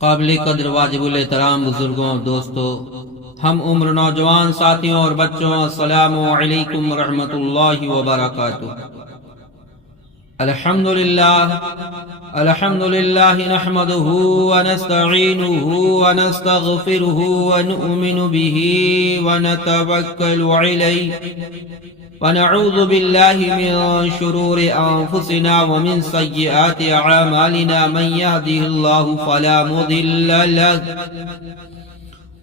قابل قدر واجب الاحترام بزرگوں اور دوستوں، ہم عمر نوجوان ساتھیوں اور بچوں، السلام علیکم ورحمۃ اللہ وبرکاتہ۔ الحمد للہ نحمده ونستعینه ونستغفره ونؤمن به ونتوکل علیہ ونعوذ باللہ من شرور انفسنا ومن سیئات اعمالنا، من يهده اللہ فلا مضل له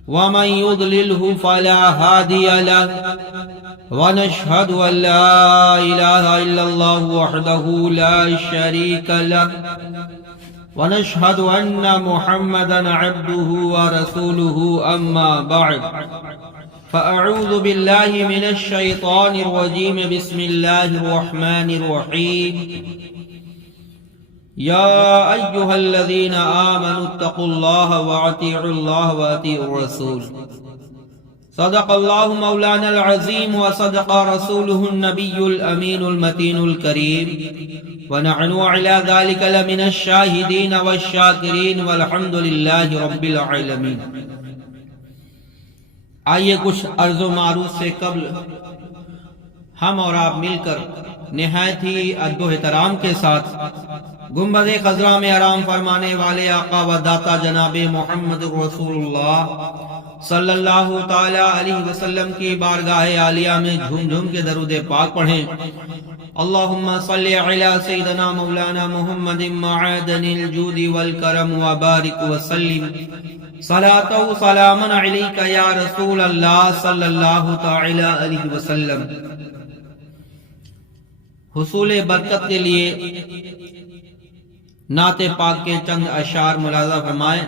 ومن يضلله فلا هادي له، ونشهد أن لا إله إلا الله وحده لا شريك له، ونشهد أن محمدا عبده ورسوله، أما بعد فأعوذ بالله من الشيطان الرجيم، بسم الله الرحمن الرحيم، يا أيها الذين آمنوا اتقوا الله وأطيعوا الله وأطيعوا الرسول، صدق الله مولانا العظيم وصدق رسوله النبي الأمين المتين الكريم، ونحن على ذلك لمن الشاهدين والشاكرين، والحمد لله رب العالمين۔ آئیے کچھ عرض و معروض سے قبل ہم اور آپ مل کر نہایت ہی ادب و احترام کے ساتھ گنبد خضرا میں آرام فرمانے والے آقا و داتا جناب محمد رسول اللہ صلی اللہ تعالی علیہ وسلم کی بارگاہ عالیہ میں جھوم جھوم کے درود پاک پڑھیں۔ اللہم صلی علی سیدنا مولانا محمد معدن الجود والکرم وبارک وسلم، صلاۃ و سلام علیک یا رسول اللہ صلی اللہ تعالی علیہ وسلم۔ حصول برکت کے لیے نعت پاک کے چند اشعار ملاحظہ فرمائیں۔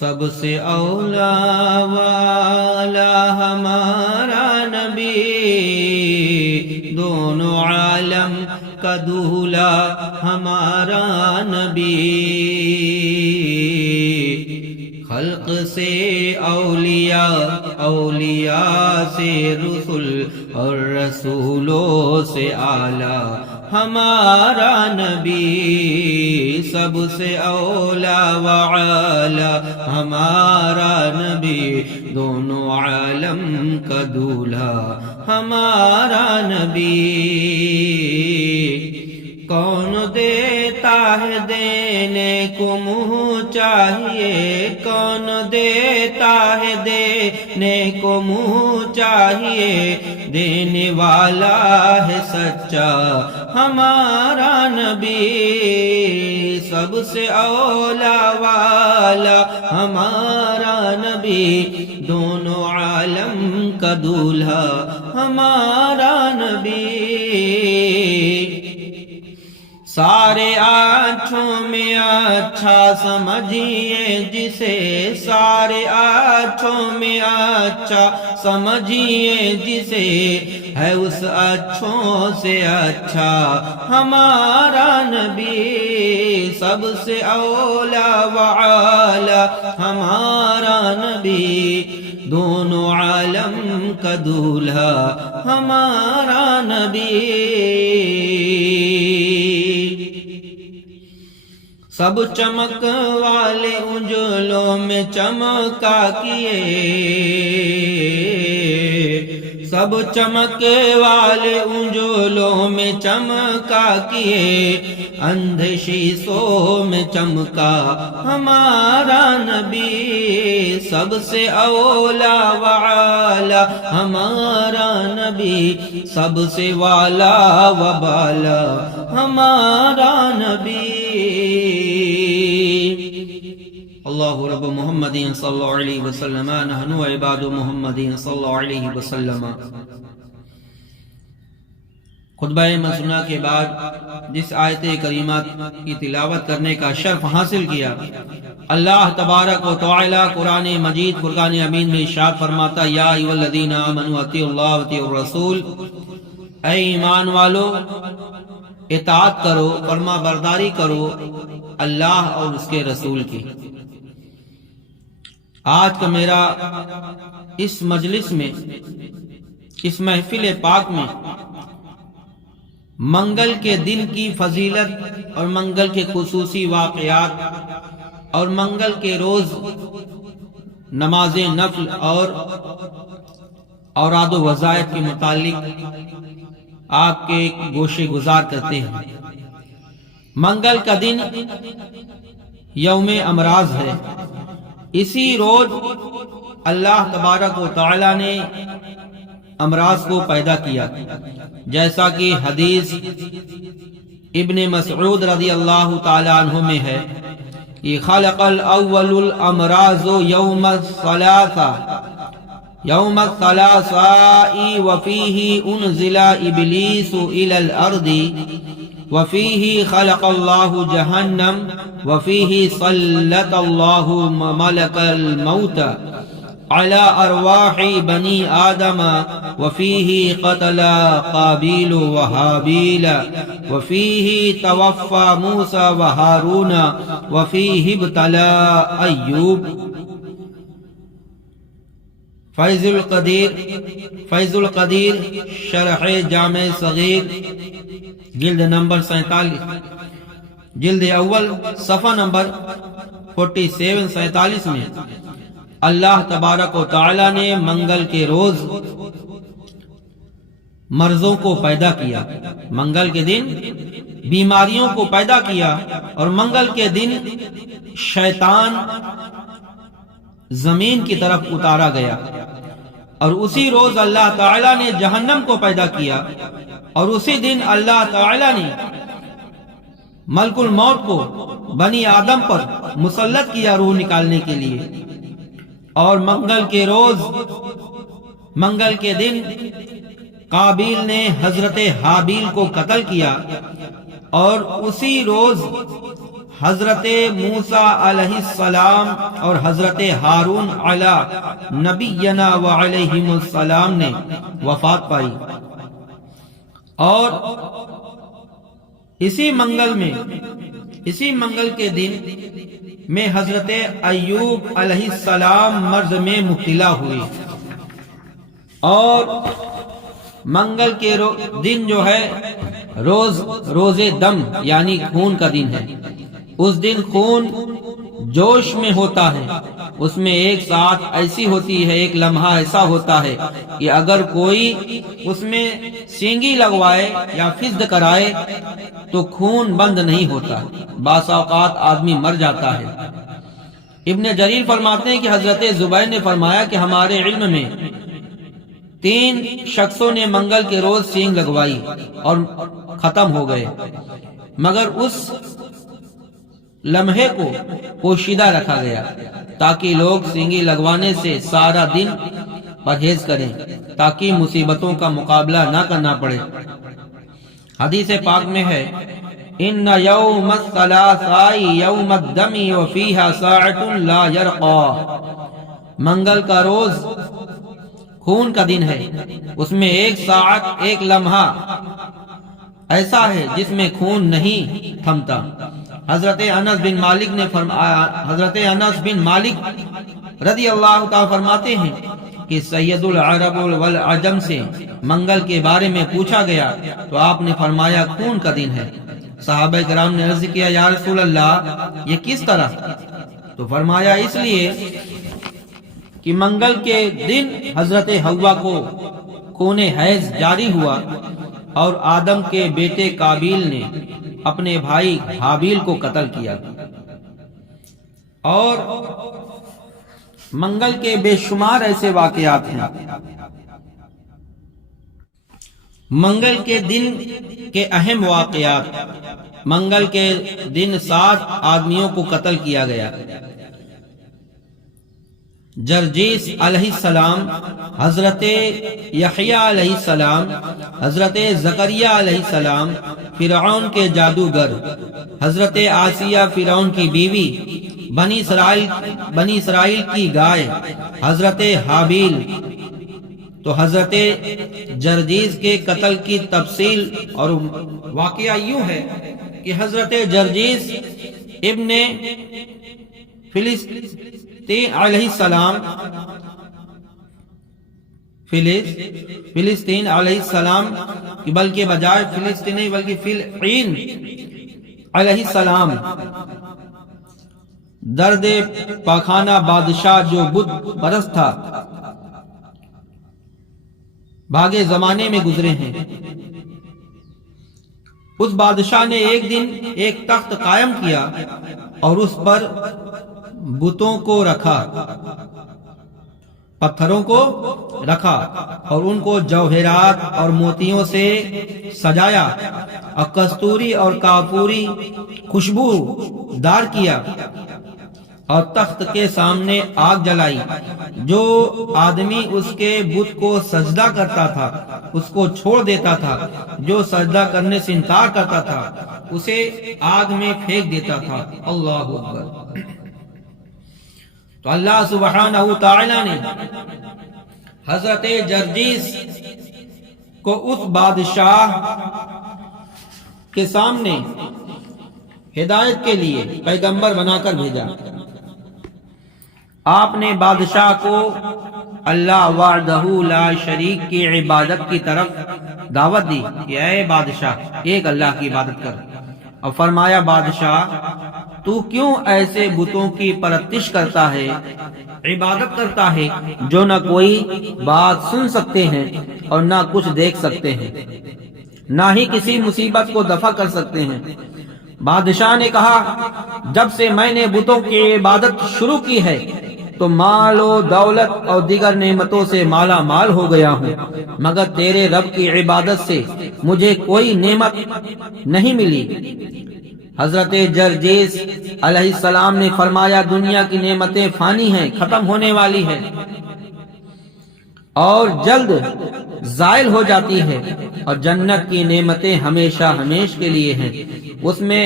سب سے اولا والا ہمارا نبی، دونوں عالم کا دولہا ہمارا نبی، خلق سے اولیاء، اولیاء سے رسول، اور رسولوں سے اعلیٰ ہمارا نبی، سب سے اولا و اعلیٰ ہمارا نبی، دونوں عالم کا دولہا ہمارا نبی۔ کون دیتا ہے دینے کو منہ چاہیے، کون دیتا ہے دینے کو منہ چاہیے، دینے والا ہے سچا ہمارا نبی، سب سے اولا والا ہمارا نبی، دونوں عالم کا دولہا ہمارا نبی۔ سارے آنچھوں میں اچھا سمجھیے جسے، سارے آنچھوں میں اچھا سمجھیے جسے، ہے اس اچھوں سے اچھا ہمارا نبی، سب سے اولا و اعلیٰ ہمارا نبی، دونوں عالم کا دولہا ہمارا نبی۔ سب چمک والے انجلوں میں چمکا کیے، سب چمک والے انجلوں میں چمکا کیے، اندھے شیشوں میں چمکا ہمارا نبی، سب سے اولا و اعلیٰ ہمارا نبی، سب سے والا و بالا ہمارا نبی۔ اللہ رب محمد صلی اللہ علیہ وسلم، نحن عباد محمد صلی اللہ علیہ وسلم۔ خطبہ مسنونہ کے بعد جس آیت کریمہ کی تلاوت کرنے کا شرف حاصل کیا، اللہ تبارک و تعالی قرآن مجید فرقان امین میں ارشاد فرماتا، یا ایھا الذین آمنوا اطیعوا اللہ واطیعوا الرسول، اے ایمان والو اطاعت کرو، فرما برداری کرو اللہ اور اس کے رسول کی۔ آج کا میرا اس مجلس میں، اس محفل پاک میں منگل کے دن کی فضیلت اور منگل کے خصوصی واقعات اور منگل کے روز نماز نفل اور اوراد و وظائف کے متعلق آپ کے گوشے گزار کرتے ہیں۔ منگل کا دن یوم امراض ہے۔ اسی روز اللہ تبارک و تعالی نے امراض کو پیدا کیا، جیسا کہ حدیث ابن مسعود رضی اللہ تعالی عنہ میں ہے کہ خلق الاول الامراض یوم الثلاثاء وفیہ انزل ابلیس الی الارض وفیہ خلق اللہ جہنم وفیہ صلت اللہ ملک الموت على ارواح بنی آدم وفیہ قتل قابیل وحابیل وفیہ توفى موسى وہارون وفیہ ابتلى ایوب۔ فیض القدیر شرح جامع صغیر جلد نمبر 47 جلد اول صفحہ نمبر 47 میں اللہ تبارک و تعالی نے منگل کے روز مرضوں کو پیدا کیا، منگل کے دن بیماریوں کو پیدا کیا، اور منگل کے دن شیطان زمین کی طرف اتارا گیا، اور اسی روز اللہ تعالی نے جہنم کو پیدا کیا، اور اسی دن اللہ تعالی نے ملک الموت کو بنی آدم پر مسلط کیا روح نکالنے کے لیے، اور منگل کے روز منگل کے دن قابیل نے حضرت حابیل کو قتل کیا، اور اسی روز حضرت موسیٰ علیہ السلام اور حضرت ہارون علی نبینا و علیہم السلام نے وفات پائی، اور اسی منگل کے دن میں حضرت ایوب علیہ السلام مرض میں مبتلا ہوئے، اور منگل کے دن جو ہے روز دم یعنی خون کا دن ہے۔ اس دن خون جوش میں ہوتا ہے، اس میں ایک ساتھ ایسی ہوتی ہے، ایک لمحہ ایسا ہوتا ہے کہ اگر کوئی اس میں سینگی لگوائے یا فسد کرائے تو خون بند نہیں ہوتا، بعض اوقات آدمی مر جاتا ہے۔ ابن جریر فرماتے ہیں کہ حضرت زبیر نے فرمایا کہ ہمارے علم میں 3 شخصوں نے منگل کے روز سینگ لگوائی اور ختم ہو گئے، مگر اس لمحے کو پوشیدہ رکھا گیا تاکہ لوگ سینگی لگوانے سے سارا دن پرہیز کریں، تاکہ مصیبتوں کا مقابلہ نہ کرنا پڑے۔ حدیث پاک میں ہے ان یوم الثلاثاء یوم الدم وفیہا ساعۃ لا یرقى، منگل کا روز خون کا دن ہے، اس میں ایک ساعت ایک لمحہ ایسا ہے جس میں خون نہیں تھمتا۔ حضرت انس بن مالک رضی اللہ تعالی فرماتے ہیں کہ سید العرب والعجم سے منگل کے بارے میں پوچھا گیا تو آپ نے فرمایا خون کا دن ہے۔ صحابہ کرام نے عرض کیا یا رسول اللہ یہ کس طرح؟ تو فرمایا اس لیے کہ منگل کے دن حضرت حوا کو خون حیض جاری ہوا، اور آدم کے بیٹے قابیل نے اپنے بھائی حابیل کو قتل کیا، اور منگل کے بے شمار ایسے واقعات ہیں۔ منگل کے دن کے اہم واقعات: منگل کے دن 7 آدمیوں کو قتل کیا گیا۔ جرجیس علیہ السلام، حضرت یحییٰ علیہ السلام، حضرت زکریہ علیہ السلام، فرعون کے جادوگر، حضرت آسیہ فرعون کی بیوی، بنی اسرائیل کی گائے، حضرت حابیل۔ تو حضرت جرجیس کے قتل کی تفصیل اور واقعہ یوں ہے کہ حضرت جرجیس ابن فلسطین علیہ السلام فلسطین علیہ السلام کی بلکہ بجائے فلسطین نہیں بلکہ فلعین علیہ السلام درد پاخانہ بادشاہ جو بت پرست تھا بھاگے زمانے میں گزرے ہیں. اس بادشاہ نے ایک دن ایک تخت قائم کیا اور اس پر بتوں کو رکھا، پتھروں کو رکھا اور ان کو جوہرات اور موتیوں سے سجایا اور کستوری اور کافوری خوشبو دار کیا اور تخت کے سامنے آگ جلائی. جو آدمی اس کے بت کو سجدہ کرتا تھا اس کو چھوڑ دیتا تھا، جو سجدہ کرنے سے انکار کرتا تھا اسے آگ میں پھینک دیتا تھا. اللہ اکبر. تو اللہ سبحانہ تعالی نے حضرت جرجیس کو اس بادشاہ کے سامنے ہدایت کے لیے پیغمبر بنا کر بھیجا. آپ نے بادشاہ کو اللہ وحدہ لا شریک کی عبادت کی طرف دعوت دی کہ اے بادشاہ ایک اللہ کی عبادت کر، اور فرمایا بادشاہ تو کیوں ایسے بتوں کی پرستش کرتا ہے، عبادت کرتا ہے جو نہ کوئی بات سن سکتے ہیں اور نہ کچھ دیکھ سکتے ہیں، نہ ہی کسی مصیبت کو دفع کر سکتے ہیں. بادشاہ نے کہا جب سے میں نے بتوں کی عبادت شروع کی ہے تو مال و دولت اور دیگر نعمتوں سے مالا مال ہو گیا ہوں، مگر تیرے رب کی عبادت سے مجھے کوئی نعمت نہیں ملی. حضرت جرجیس علیہ السلام نے فرمایا دنیا کی نعمتیں فانی ہیں، ختم ہونے والی ہے اور جلد زائل ہو جاتی ہے، اور جنت کی نعمتیں ہمیشہ ہمیش کے لیے ہیں. اس میں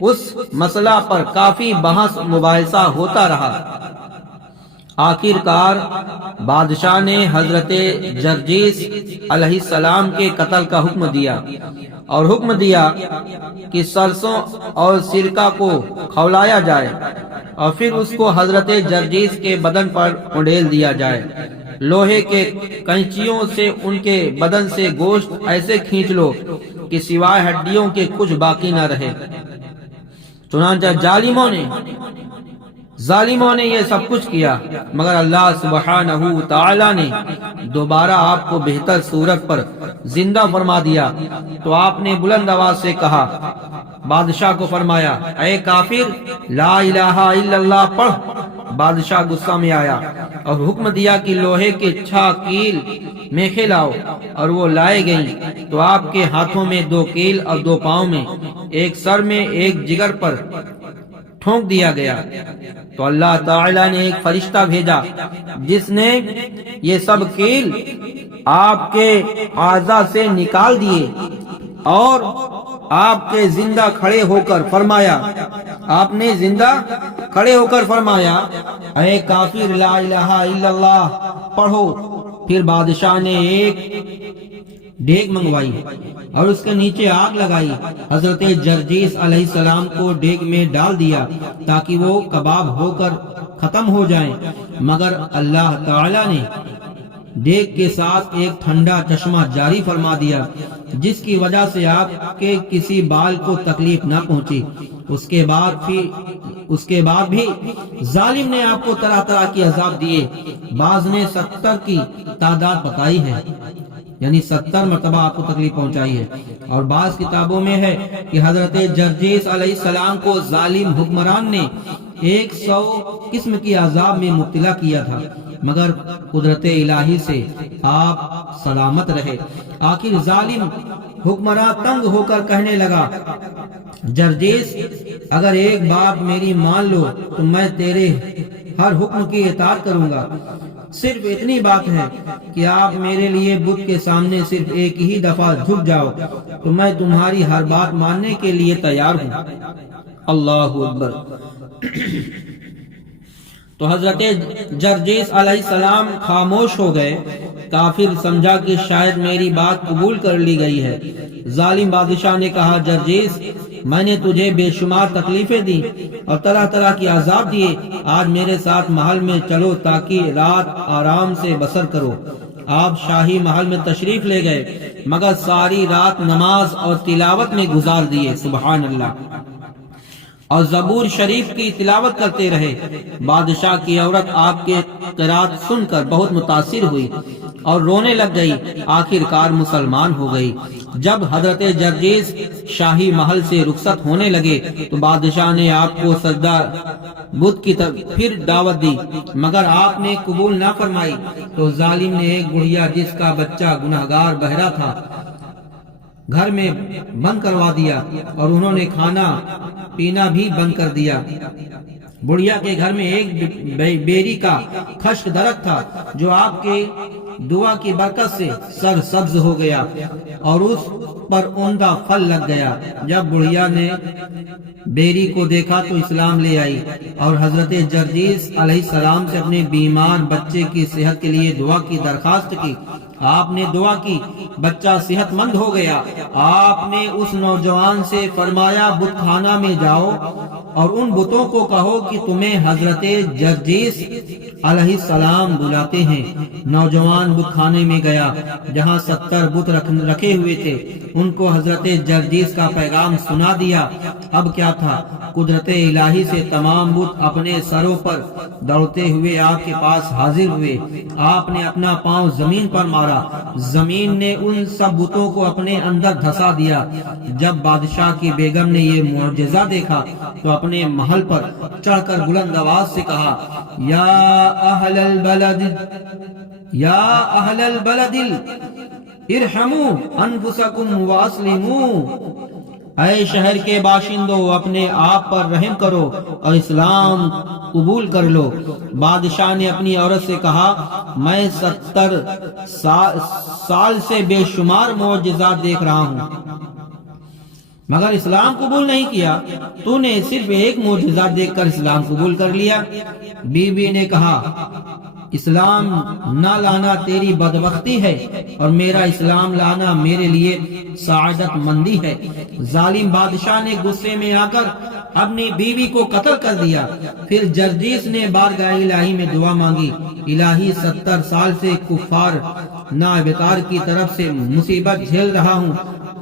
اس مسئلہ پر کافی بحث مباحثہ ہوتا رہا. آخر کار بادشاہ نے حضرت جرجیس علیہ السلام کے قتل کا حکم دیا اور حکم دیا کہ سرسوں اور سرکہ کو کھولایا جائے اور پھر اس کو حضرت جرجیس کے بدن پر اونڈیل دیا جائے. لوہے کے کینچیوں سے ان کے بدن سے گوشت ایسے کھینچ لو کہ سوائے ہڈیوں کے کچھ باقی نہ رہے. چنانچہ ظالموں نے یہ سب کچھ کیا، مگر اللہ سبحانہ تعالی نے دوبارہ آپ کو بہتر صورت پر زندہ فرما دیا. تو آپ نے بلند آواز سے کہا، بادشاہ کو فرمایا اے کافر لا الہ الا اللہ پڑھ. بادشاہ غصہ میں آیا اور حکم دیا کہ لوہے کے 6 کیل میخیں لاؤ، اور وہ لائے گئیں. تو آپ کے ہاتھوں میں 2 کیل اور 2 پاؤں میں، ایک سر میں ایک جگر پر ٹھونک دیا گیا. تو اللہ تعالی نے ایک فرشتہ بھیجا جس نے یہ سب کیل آپ کے اعضاء سے نکال دیے اور آپ کے زندہ کھڑے ہو کر فرمایا، آپ نے زندہ کھڑے ہو کر فرمایا اے کافر لا الہ الا اللہ پڑھو. پھر بادشاہ نے ایک ڈیگ منگوائی اور اس کے نیچے آگ لگائی. حضرت جرجیس علیہ السلام کو ڈیگ میں ڈال دیا تاکہ وہ کباب ہو کر ختم ہو جائیں، مگر اللہ تعالی نے ڈیگ کے ساتھ ایک ٹھنڈا چشمہ جاری فرما دیا جس کی وجہ سے آپ کے کسی بال کو تکلیف نہ پہنچی. اس کے بعد بھی ظالم نے آپ کو طرح طرح کی عذاب دیے. بعض نے 70 کی تعداد بتائی ہے، یعنی 70 مرتبہ آپ کو تکلیف پہنچائی ہے، اور بعض کتابوں میں ہے کہ حضرت جرجیس علیہ السلام کو ظالم حکمران نے 100 قسم کی عذاب میں مبتلا کیا تھا، مگر قدرت الہی سے آپ سلامت رہے. آخر ظالم حکمراں تنگ ہو کر کہنے لگا جرجیس اگر ایک بات میری مان لو تو میں تیرے ہر حکم کی اطاعت کروں گا. صرف اتنی بات ہے کہ آپ میرے لیے بت کے سامنے صرف ایک ہی دفعہ جھک جاؤ تو میں تمہاری ہر بات ماننے کے لیے تیار ہوں. اللہ اکبر. تو حضرت جرجیس علیہ السلام خاموش ہو گئے. کافر سمجھا کہ شاید میری بات قبول کر لی گئی ہے. ظالم بادشاہ نے کہا جرجیس میں نے تجھے بے شمار تکلیفیں دی اور طرح طرح کی عذاب دیے. آج میرے ساتھ محل میں چلو تاکہ رات آرام سے بسر کرو. آپ شاہی محل میں تشریف لے گئے مگر ساری رات نماز اور تلاوت میں گزار دیے، سبحان اللہ، اور زبور شریف کی تلاوت کرتے رہے۔ بادشاہ کی عورت آپ کے قرات سن کر بہت متاثر ہوئی اور رونے لگ گئی، آخر کار مسلمان ہو گئی۔ جب حضرت جرجیس شاہی محل سے رخصت ہونے لگے تو بادشاہ نے آپ کو سجدہ بت کی طرف پھر دعوت دی، مگر آپ نے قبول نہ فرمائی تو ظالم نے ایک بڑھیا جس کا بچہ گنہگار بہرا تھا گھر میں بند کروا دیا اور انہوں نے کھانا پینا بھی بند کر دیا۔ بڑھیا کے گھر میں ایک بیری کا خشک درخت تھا جو آپ کے دعا کی برکت سے سر سبز ہو گیا اور اس پر عمدہ پھل لگ گیا۔ جب بڑھیا نے بیری کو دیکھا تو اسلام لے آئی اور حضرت جرجیس علیہ السلام سے اپنے بیمار بچے کی صحت کے لیے دعا کی درخواست کی۔ آپ نے دعا کی، بچہ صحت مند ہو گیا۔ آپ نے اس نوجوان سے فرمایا بت خانہ میں جاؤ اور ان بتوں کو کہو کہ تمہیں حضرت جرجیس علیہ السلام بلاتے ہیں۔ نوجوان بت خانے میں گیا جہاں 70 بت رکھے ہوئے تھے، ان کو حضرت جرجیس کا پیغام سنا دیا۔ اب کیا تھا، قدرت الہی سے تمام بت اپنے سروں پر دوڑتے ہوئے آپ کے پاس حاضر ہوئے۔ آپ نے اپنا پاؤں زمین پر مارا، زمین نے ان سب بتوں کو اپنے اندر دھسا دیا۔ جب بادشاہ کی بیگم نے یہ معجزہ دیکھا تو اپنے محل پر چڑھ کر بلند آواز سے کہا، یا اہل البلد یا اہل البلد ارحموا انفسکم واسلموا، اے شہر کے باشندوں اپنے آپ پر رحم کرو اور اسلام قبول کر لو۔ بادشاہ نے اپنی عورت سے کہا، میں 70 سال سے بے شمار معجزات دیکھ رہا ہوں مگر اسلام قبول نہیں کیا، تو نے صرف ایک معجزہ دیکھ کر اسلام قبول کر لیا۔ بی بی نے کہا، اسلام نہ لانا تیری بدبختی ہے اور میرا اسلام لانا میرے لیے سعادت مندی ہے۔ ظالم بادشاہ نے غصے میں آ کر اپنی بیوی کو قتل کر دیا۔ پھر جرجیس نے بارگاہ الہی میں دعا مانگی، الہی 70 سال سے کفار نابکار کی طرف سے مصیبت جھیل رہا ہوں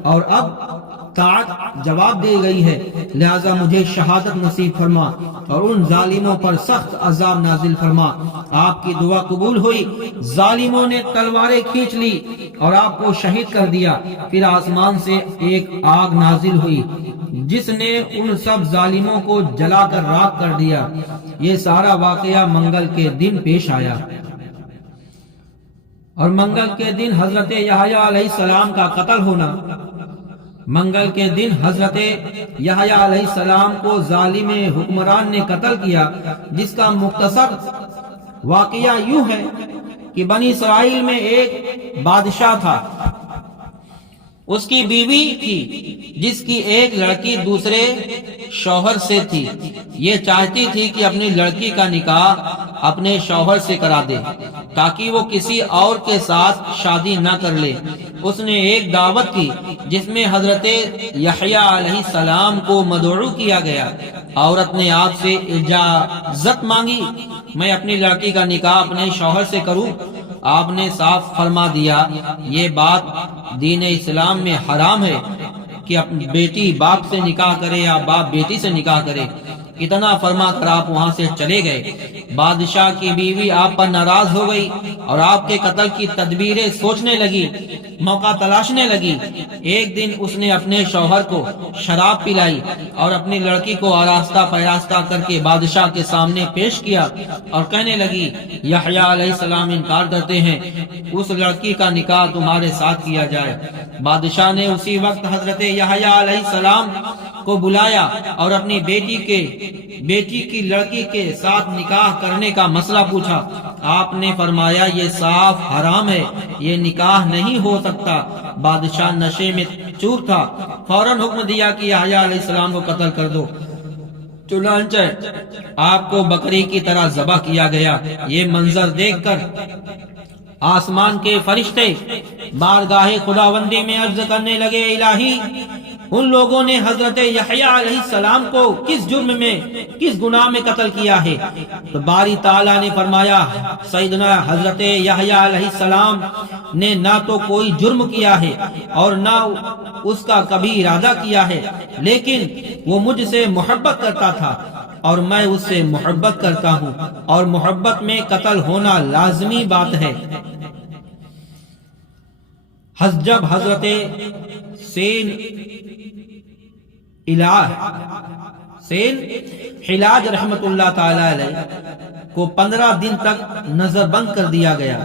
اور اب طاعت جواب دے گئی ہے، لہذا مجھے شہادت نصیب فرما اور ان ظالموں پر سخت عذاب نازل فرما۔ آپ کی دعا قبول ہوئی، ظالموں نے تلواریں کھینچ لی اور آپ کو شہید کر دیا۔ پھر آسمان سے ایک آگ نازل ہوئی جس نے ان سب ظالموں کو جلا کر راکھ کر دیا۔ یہ سارا واقعہ منگل کے دن پیش آیا اور منگل کے دن حضرت یحییٰ علیہ السلام کا قتل ہونا۔ منگل کے دن حضرت یحییٰ علیہ السلام کو ظالم حکمران نے قتل کیا، جس کا مختصر واقعہ یوں ہے کہ بنی اسرائیل میں ایک بادشاہ تھا، اس کی بیوی تھی جس کی ایک لڑکی دوسرے شوہر سے تھی۔ یہ چاہتی تھی کہ اپنی لڑکی کا نکاح اپنے شوہر سے کرا دے تاکہ وہ کسی اور کے ساتھ شادی نہ کر لے۔ اس نے ایک دعوت کی جس میں حضرت یحییٰ علیہ السلام کو مدعو کیا گیا۔ عورت نے آپ سے اجازت مانگی، میں اپنی لڑکی کا نکاح اپنے شوہر سے کروں؟ آپ نے صاف فرما دیا، یہ بات دین اسلام میں حرام ہے کہ اپنی بیٹی باپ سے نکاح کرے یا باپ بیٹی سے نکاح کرے۔ اتنا فرما کر آپ وہاں سے چلے گئے۔ بادشاہ کی بیوی آپ پر ناراض ہو گئی اور آپ کے قتل کی تدبیریں سوچنے لگی، موقع تلاشنے لگی۔ ایک دن اس نے اپنے شوہر کو شراب پلائی اور اپنی لڑکی کو آراستہ پیراستہ کر کے بادشاہ کے سامنے پیش کیا اور کہنے لگی، یحییٰ علیہ السلام انکار کرتے ہیں، اس لڑکی کا نکاح تمہارے ساتھ کیا جائے۔ بادشاہ نے اسی وقت حضرت یحییٰ علیہ السلام کو بلایا اور اپنی بیٹی کی لڑکی کے ساتھ نکاح کرنے کا مسئلہ پوچھا۔ آپ نے فرمایا، یہ صاف حرام ہے، یہ نکاح نہیں ہو سکتا۔ بادشاہ نشے میں چور تھا، فوراً حکم دیا کہ یحییٰ علیہ السلام کو قتل کر دو۔ چنانچہ آپ کو بکری کی طرح ذبح کیا گیا۔ یہ منظر دیکھ کر آسمان کے فرشتے بارگاہ خداوندی میں عرض کرنے لگے، الہی ان لوگوں نے حضرت یحییٰ علیہ السلام کو کس جرم میں کس گناہ میں قتل کیا ہے؟ تو باری تعالیٰ نے فرمایا سیدنا حضرت یحییٰ علیہ السلام نے نہ تو کوئی جرم کیا ہے اور نہ اس کا کبھی ارادہ کیا ہے، لیکن وہ مجھ سے محبت کرتا تھا اور میں اس سے محبت کرتا ہوں، اور محبت میں قتل ہونا لازمی بات ہے۔ جب حضرت سین حلاج رحمت اللہ تعالی علیہ کو 15 دن تک نظر بند کر دیا گیا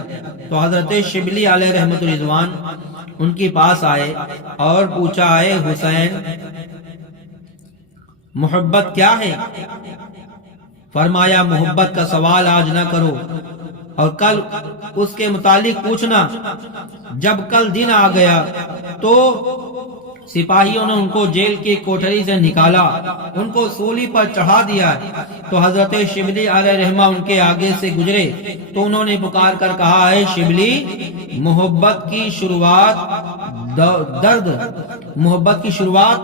تو حضرت شبلی علیہ رحمت الرضوان ان کے پاس آئے اور پوچھا، اے حسین محبت کیا ہے؟ فرمایا محبت کا سوال آج نہ کرو اور کل اس کے متعلق پوچھنا۔ جب کل دن آ گیا تو سپاہیوں نے ان کو جیل کی کوٹری سے نکالا، ان کو سولی پر چڑھا دیا تو حضرت شبلی علیہ رحمہ ان کے آگے سے گزرے تو انہوں نے پکار کر کہا، اے شبلی محبت کی شروعات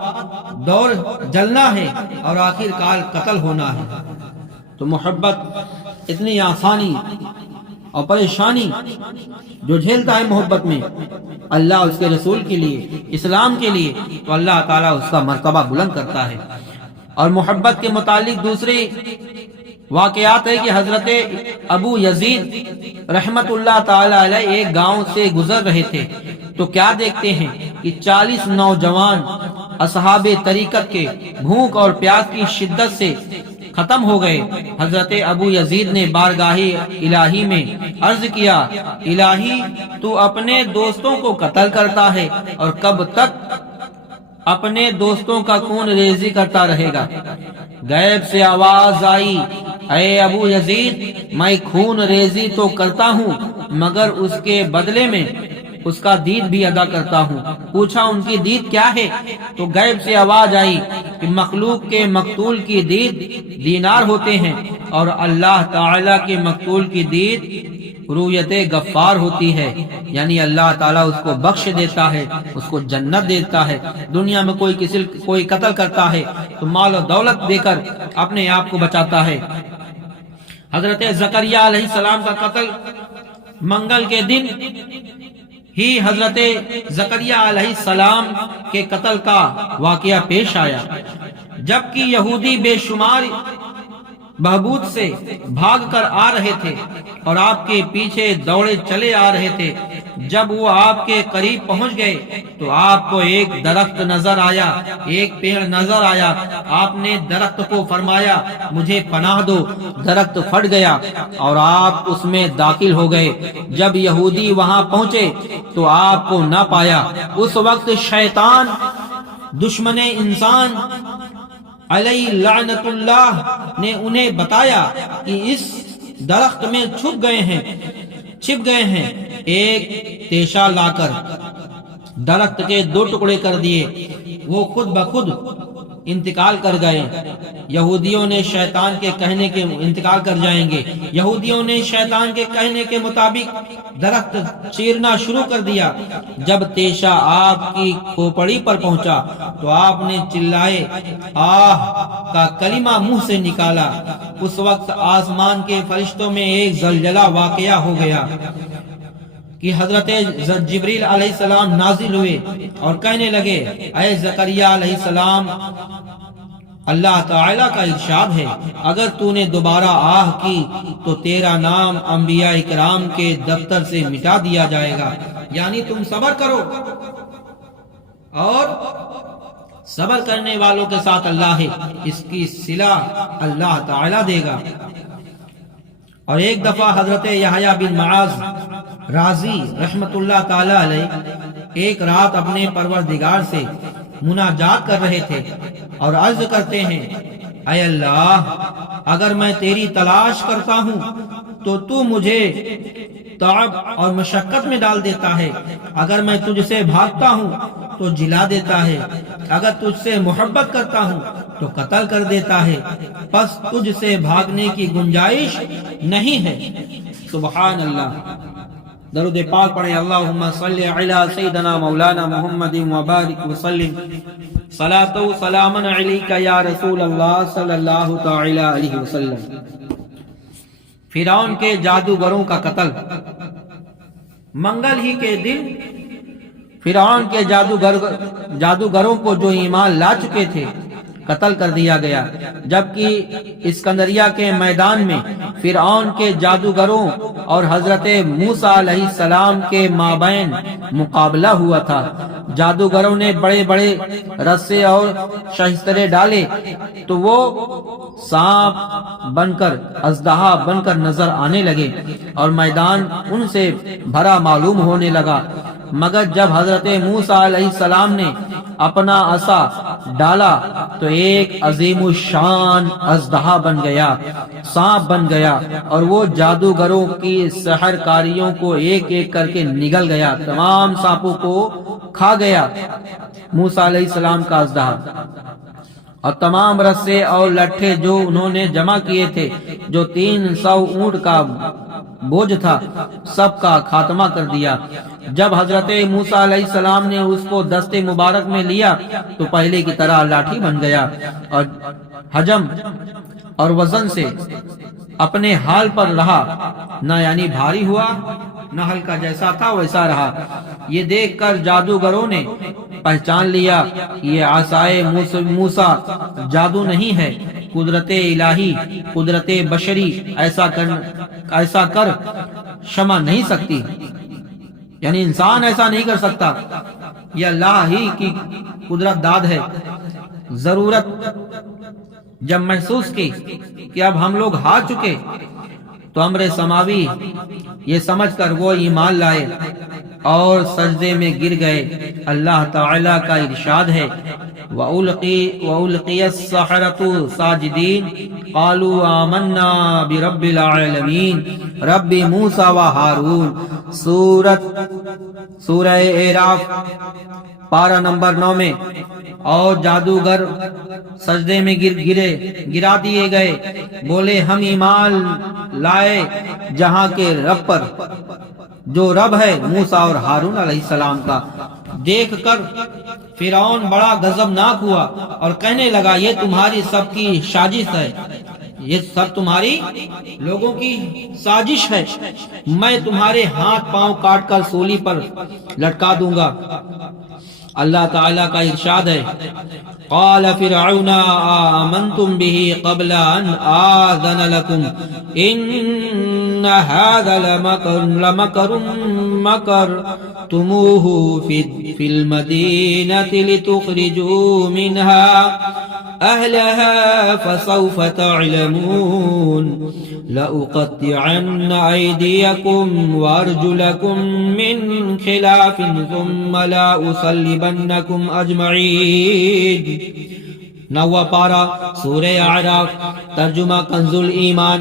دور جلنا ہے اور آخر کار قتل ہونا ہے۔ تو محبت اتنی آسانی اور پریشانی جو جھیلتا ہے محبت میں اللہ اس کے رسول کے لیے، اسلام کے لیے، تو اللہ تعالیٰ اس کا مرتبہ بلند کرتا ہے۔ اور محبت کے متعلق دوسری واقعات ہے کہ حضرت ابو یزید رحمت اللہ تعالی علیہ ایک گاؤں سے گزر رہے تھے تو کیا دیکھتے ہیں کہ 40 نوجوان اصحاب طریقت کے بھوک اور پیاس کی شدت سے ختم ہو گئے۔ حضرت ابو یزید نے بارگاہ الہی میں عرض کیا، الہی تو اپنے دوستوں کو قتل کرتا ہے اور کب تک اپنے دوستوں کا خون ریزی کرتا رہے گا؟ غیب سے آواز آئی، اے ابو یزید میں خون ریزی تو کرتا ہوں مگر اس کے بدلے میں اس کا دید بھی ادا کرتا ہوں۔ پوچھا ان کی دید کیا ہے؟ تو غیب سے آواز آئی کہ مخلوق کے مقتول کی دید دینار ہوتے ہیں اور اللہ تعالی کے مقتول کی دید رویت غفار ہوتی ہے، یعنی اللہ تعالیٰ اس کو بخش دیتا ہے، اس کو جنت دیتا ہے۔ دنیا میں کوئی قتل کرتا ہے تو مال و دولت دے کر اپنے آپ کو بچاتا ہے۔ حضرت زکریا علیہ السلام کا قتل منگل کے دن ہی حضرت زکریا علیہ السلام کے قتل کا واقعہ پیش آیا، جبکہ یہودی بے شمار بہبود سے بھاگ کر آ رہے تھے اور آپ کے پیچھے دوڑے چلے آ رہے تھے۔ جب وہ آپ کے قریب پہنچ گئے تو آپ کو ایک درخت نظر آیا، ایک پیڑ نظر آیا۔ آپ نے درخت کو فرمایا مجھے پناہ دو، درخت پھٹ گیا اور آپ اس میں داخل ہو گئے۔ جب یہودی وہاں پہنچے تو آپ کو نہ پایا۔ اس وقت شیطان دشمن انسان علیہ لعنت اللہ نے انہیں بتایا کہ اس درخت میں چھپ گئے ہیں۔ ایک تیشہ لا کر درخت کے 2 ٹکڑے کر دیے، وہ خود بخود انتقال کر گئے۔ یہودیوں نے شیطان کے کہنے کے انتقال کر جائیں گے۔ یہودیوں نے شیطان کے کہنے کے مطابق درخت چیرنا شروع کر دیا۔ جب تیشہ آپ کی کھوپڑی پر پہنچا تو آپ نے چلائے آہ کا کلمہ منہ سے نکالا۔ اس وقت آسمان کے فرشتوں میں ایک زلزلہ واقع ہو گیا کہ حضرت جبریل علیہ السلام نازل ہوئے اور کہنے لگے، اے زکریا علیہ السلام اللہ تعالیٰ کا ارشاد ہے اگر تو نے دوبارہ آہ کی تو تیرا نام انبیاء اکرام کے دفتر سے مٹا دیا جائے گا، یعنی تم صبر کرو اور صبر کرنے والوں کے ساتھ اللہ ہے، اس کی صلہ اللہ تعالیٰ دے گا۔ اور ایک دفعہ حضرت یحییٰ بن معاذ رازی رحمت اللہ تعالی علیہ ایک رات اپنے پروردگار سے مناجات کر رہے تھے اور عرض کرتے ہیں، اے اللہ اگر میں تیری تلاش کرتا ہوں تو مجھے تعب اور مشقت میں ڈال دیتا ہے، اگر میں تجھ سے بھاگتا ہوں تو جلا دیتا ہے، اگر تجھ سے محبت کرتا ہوں تو قتل کر دیتا ہے، پس تجھ سے بھاگنے کی گنجائش نہیں ہے۔ سبحان اللہ۔ درود پاک پڑھیں، اللہم صلی علی سیدنا مولانا محمد وبارک وسلم۔ صلاۃ و سلام علیک یا رسول اللہ صلی اللہ تعالی علیہ وسلم۔ فرعون کے جادوگروں کا قتل۔ منگل ہی کے دن فرعون کے جادوگروں کو جو ایمان لا چکے تھے قتل کر دیا گیا، جبکہ اسکندریہ کے میدان میں فرعون کے جادوگروں اور حضرت موسیٰ علیہ السلام کے مابین مقابلہ ہوا تھا۔ جادوگروں نے بڑے بڑے رسے اور شہسترے ڈالے تو وہ سانپ بن کر، اژدہا بن کر نظر آنے لگے اور میدان ان سے بھرا معلوم ہونے لگا، مگر جب حضرت موسیٰ علیہ السلام نے اپنا عصا ڈالا تو ایک عظیم الشان اژدہا بن گیا، سانپ بن گیا، اور وہ جادوگروں کی سحر کاریوں کو ایک ایک کر کے نگل گیا، تمام سانپوں کو کھا گیا موسیٰ علیہ السلام کا اژدہا، اور تمام رسے اور لٹھے جو انہوں نے جمع کیے تھے، جو 300 اونٹ کا بوجھ تھا، سب کا خاتمہ کر دیا۔ جب حضرت موسیٰ علیہ السلام نے اس کو دست مبارک میں لیا تو پہلے کی طرح لاٹھی بن گیا اور حجم اور وزن سے اپنے حال پر رہا، نہ یعنی بھاری ہوا نہ ہلکا، جیسا تھا ویسا رہا۔ یہ دیکھ کر جادوگروں نے پہچان لیا یہ عصائے موسیٰ جادو نہیں ہے، قدرت الہی، قدرت بشری ایسا کر شمع نہیں سکتی، یعنی انسان ایسا نہیں کر سکتا، یہ اللہ ہی کی قدرت داد ہے۔ ضرورت جب محسوس کی کہ اب ہم لوگ ہار چکے تو امر سماوی یہ سمجھ کر وہ ایمان لائے اور سجدے میں گر گئے۔ اللہ تعالی کا ارشاد ہے وَأُلْقِيَ السَّحَرَةُ سَاجِدِينَ قَالُوا آمَنَّا بِرَبِّ الْعَالَمِينَ رب موسیٰ و ہارون۔ سورہ اعراف پارہ نمبر 9 میں، اور جادوگر سجدے میں گرا دیے گئے، بولے ہم ایمان لائے جہاں کے رب پر، جو رب ہے موسیٰ اور ہارون علیہ السلام کا۔ دیکھ کر فرعون بڑا غضبناک ہوا اور کہنے لگا یہ تمہاری سب کی سازش ہے، یہ سب تمہاری لوگوں کی سازش ہے، میں تمہارے ہاتھ پاؤں کاٹ کر سولی پر لٹکا دوں گا۔ اللہ تعالیٰ کا ارشاد ہے قال فرعون آمنتم به قبل ان آذن لكم ان هذا لمكر مكرتموه في المدينة لتخرجوا منها أهلها فسوف تعلمون لأقطعن أيديكم وأرجلكم من خلاف ثم لأصلبنكم أجمعين۔ نوہ پارہ سورہ اعراف، ترجمہ کنز الایمان۔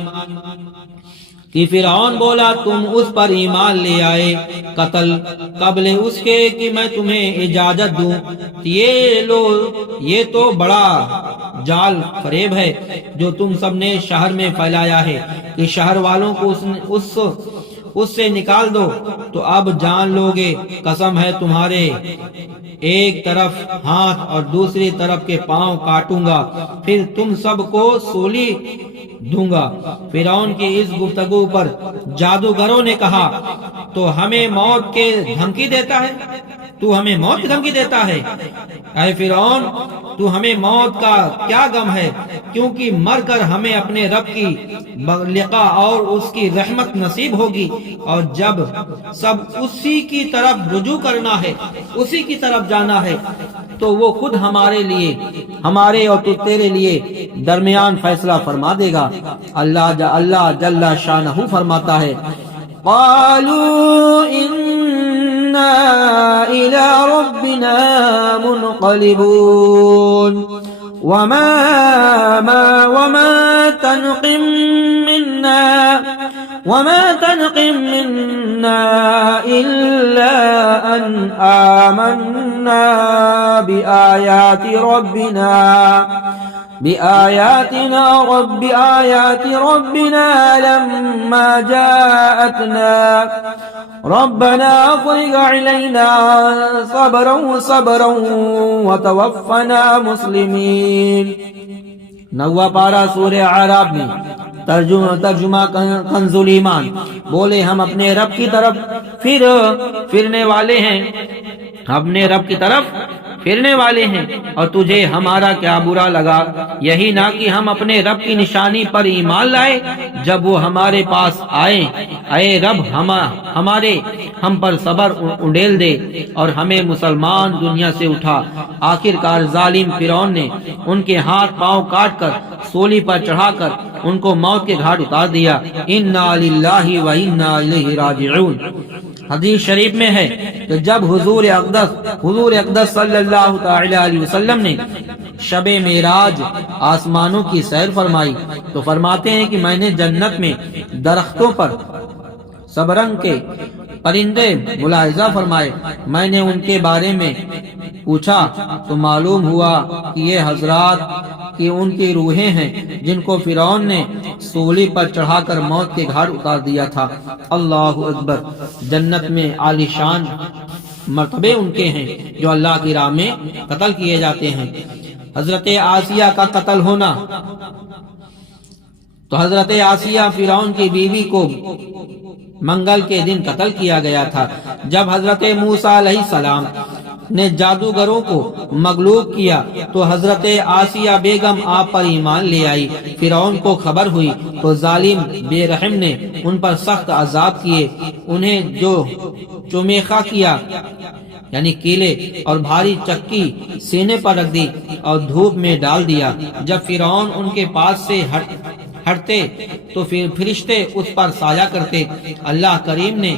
کہ فرعون بولا تم اس پر ایمان لے آئے قتل قبل اس کے کہ میں تمہیں اجازت دوں، یہ تو بڑا جال فریب ہے جو تم سب نے شہر میں پھیلایا ہے کہ شہر والوں کو اس سے نکال دو، تو اب جان لوگے قسم ہے تمہارے ایک طرف ہاتھ اور دوسری طرف کے پاؤں کاٹوں گا، پھر تم سب کو سولی دوں گا۔ فرعون کی اس گفتگو پر جادوگروں نے کہا تو ہمیں موت کے دھمکی دیتا ہے، تو ہمیں موت کی دھمکی دیتا ہے؟ اے فرعون تو ہمیں موت کا کیا غم ہے، کیونکہ مر کر ہمیں اپنے رب کی لقاء اور اس کی رحمت نصیب ہوگی، اور جب سب اسی کی طرف رجوع کرنا ہے، اسی کی طرف جانا ہے، تو وہ خود ہمارے لیے، ہمارے اور تیرے لیے درمیان فیصلہ فرما دے گا۔ اللہ جل شانہ فرماتا ہے قالوا انا الى ربنا منقلبون وما تنقم منا إلا أن آمنا بآيات ربنا لما جاءتنا ربنا افرغ علينا صبرا وتوفنا مسلمین۔ نواں پارہ سورہ اعراف میں ترجمہ کنز ایمان، بولے ہم اپنے رب کی طرف پھرنے والے ہیں، اپنے رب کی طرف پھرنے والے ہیں، اور تجھے ہمارا کیا برا لگا، یہی نہ کہ ہم اپنے رب کی نشانی پر ایمان لائے جب وہ ہمارے پاس آئے۔ اے رب ہم پر صبر انڈیل دے اور ہمیں مسلمان دنیا سے اٹھا۔ آخر کار ظالم فرعون نے ان کے ہاتھ پاؤں کاٹ کر سولی پر چڑھا کر ان کو موت کے گھاٹ اتار دیا۔ انا للہ و انا الیہ راجعون۔ حدیث شریف میں ہے کہ جب حضور اقدس صلی اللہ تعالی علیہ وسلم نے شب معراج آسمانوں کی سیر فرمائی تو فرماتے ہیں کہ میں نے جنت میں درختوں پر سب رنگ کے پرندے ملاحظہ فرمائے، میں نے ان کے بارے میں پوچھا تو معلوم ہوا کہ یہ حضرات کہ ان کی روحیں ہیں جن کو فرعون نے سولی پر چڑھا کر موت کے گھاٹ اتار دیا تھا۔ اللہ اکبر۔ جنت میں عالی شان مرتبے ان کے ہیں جو اللہ کی راہ میں قتل کیے جاتے ہیں۔ حضرت آسیہ کا قتل ہونا، تو حضرت آسیہ فرعون کی بیوی کو منگل کے دن قتل کیا گیا تھا۔ جب حضرت موسیٰ علیہ السلام نے جادوگروں کو مغلوب کیا تو حضرت آسیہ بیگم آپ پر ایمان لے آئی۔ فرعون کو خبر ہوئی تو ظالم بے رحم نے ان پر سخت عذاب کیے، انہیں جو چمیخا کیا یعنی کیلے اور بھاری چکی سینے پر رکھ دی اور دھوپ میں ڈال دیا۔ جب فرعون ان کے پاس سے ہٹتے تو پھر فرشتے اس پر سایہ کرتے۔ اللہ کریم نے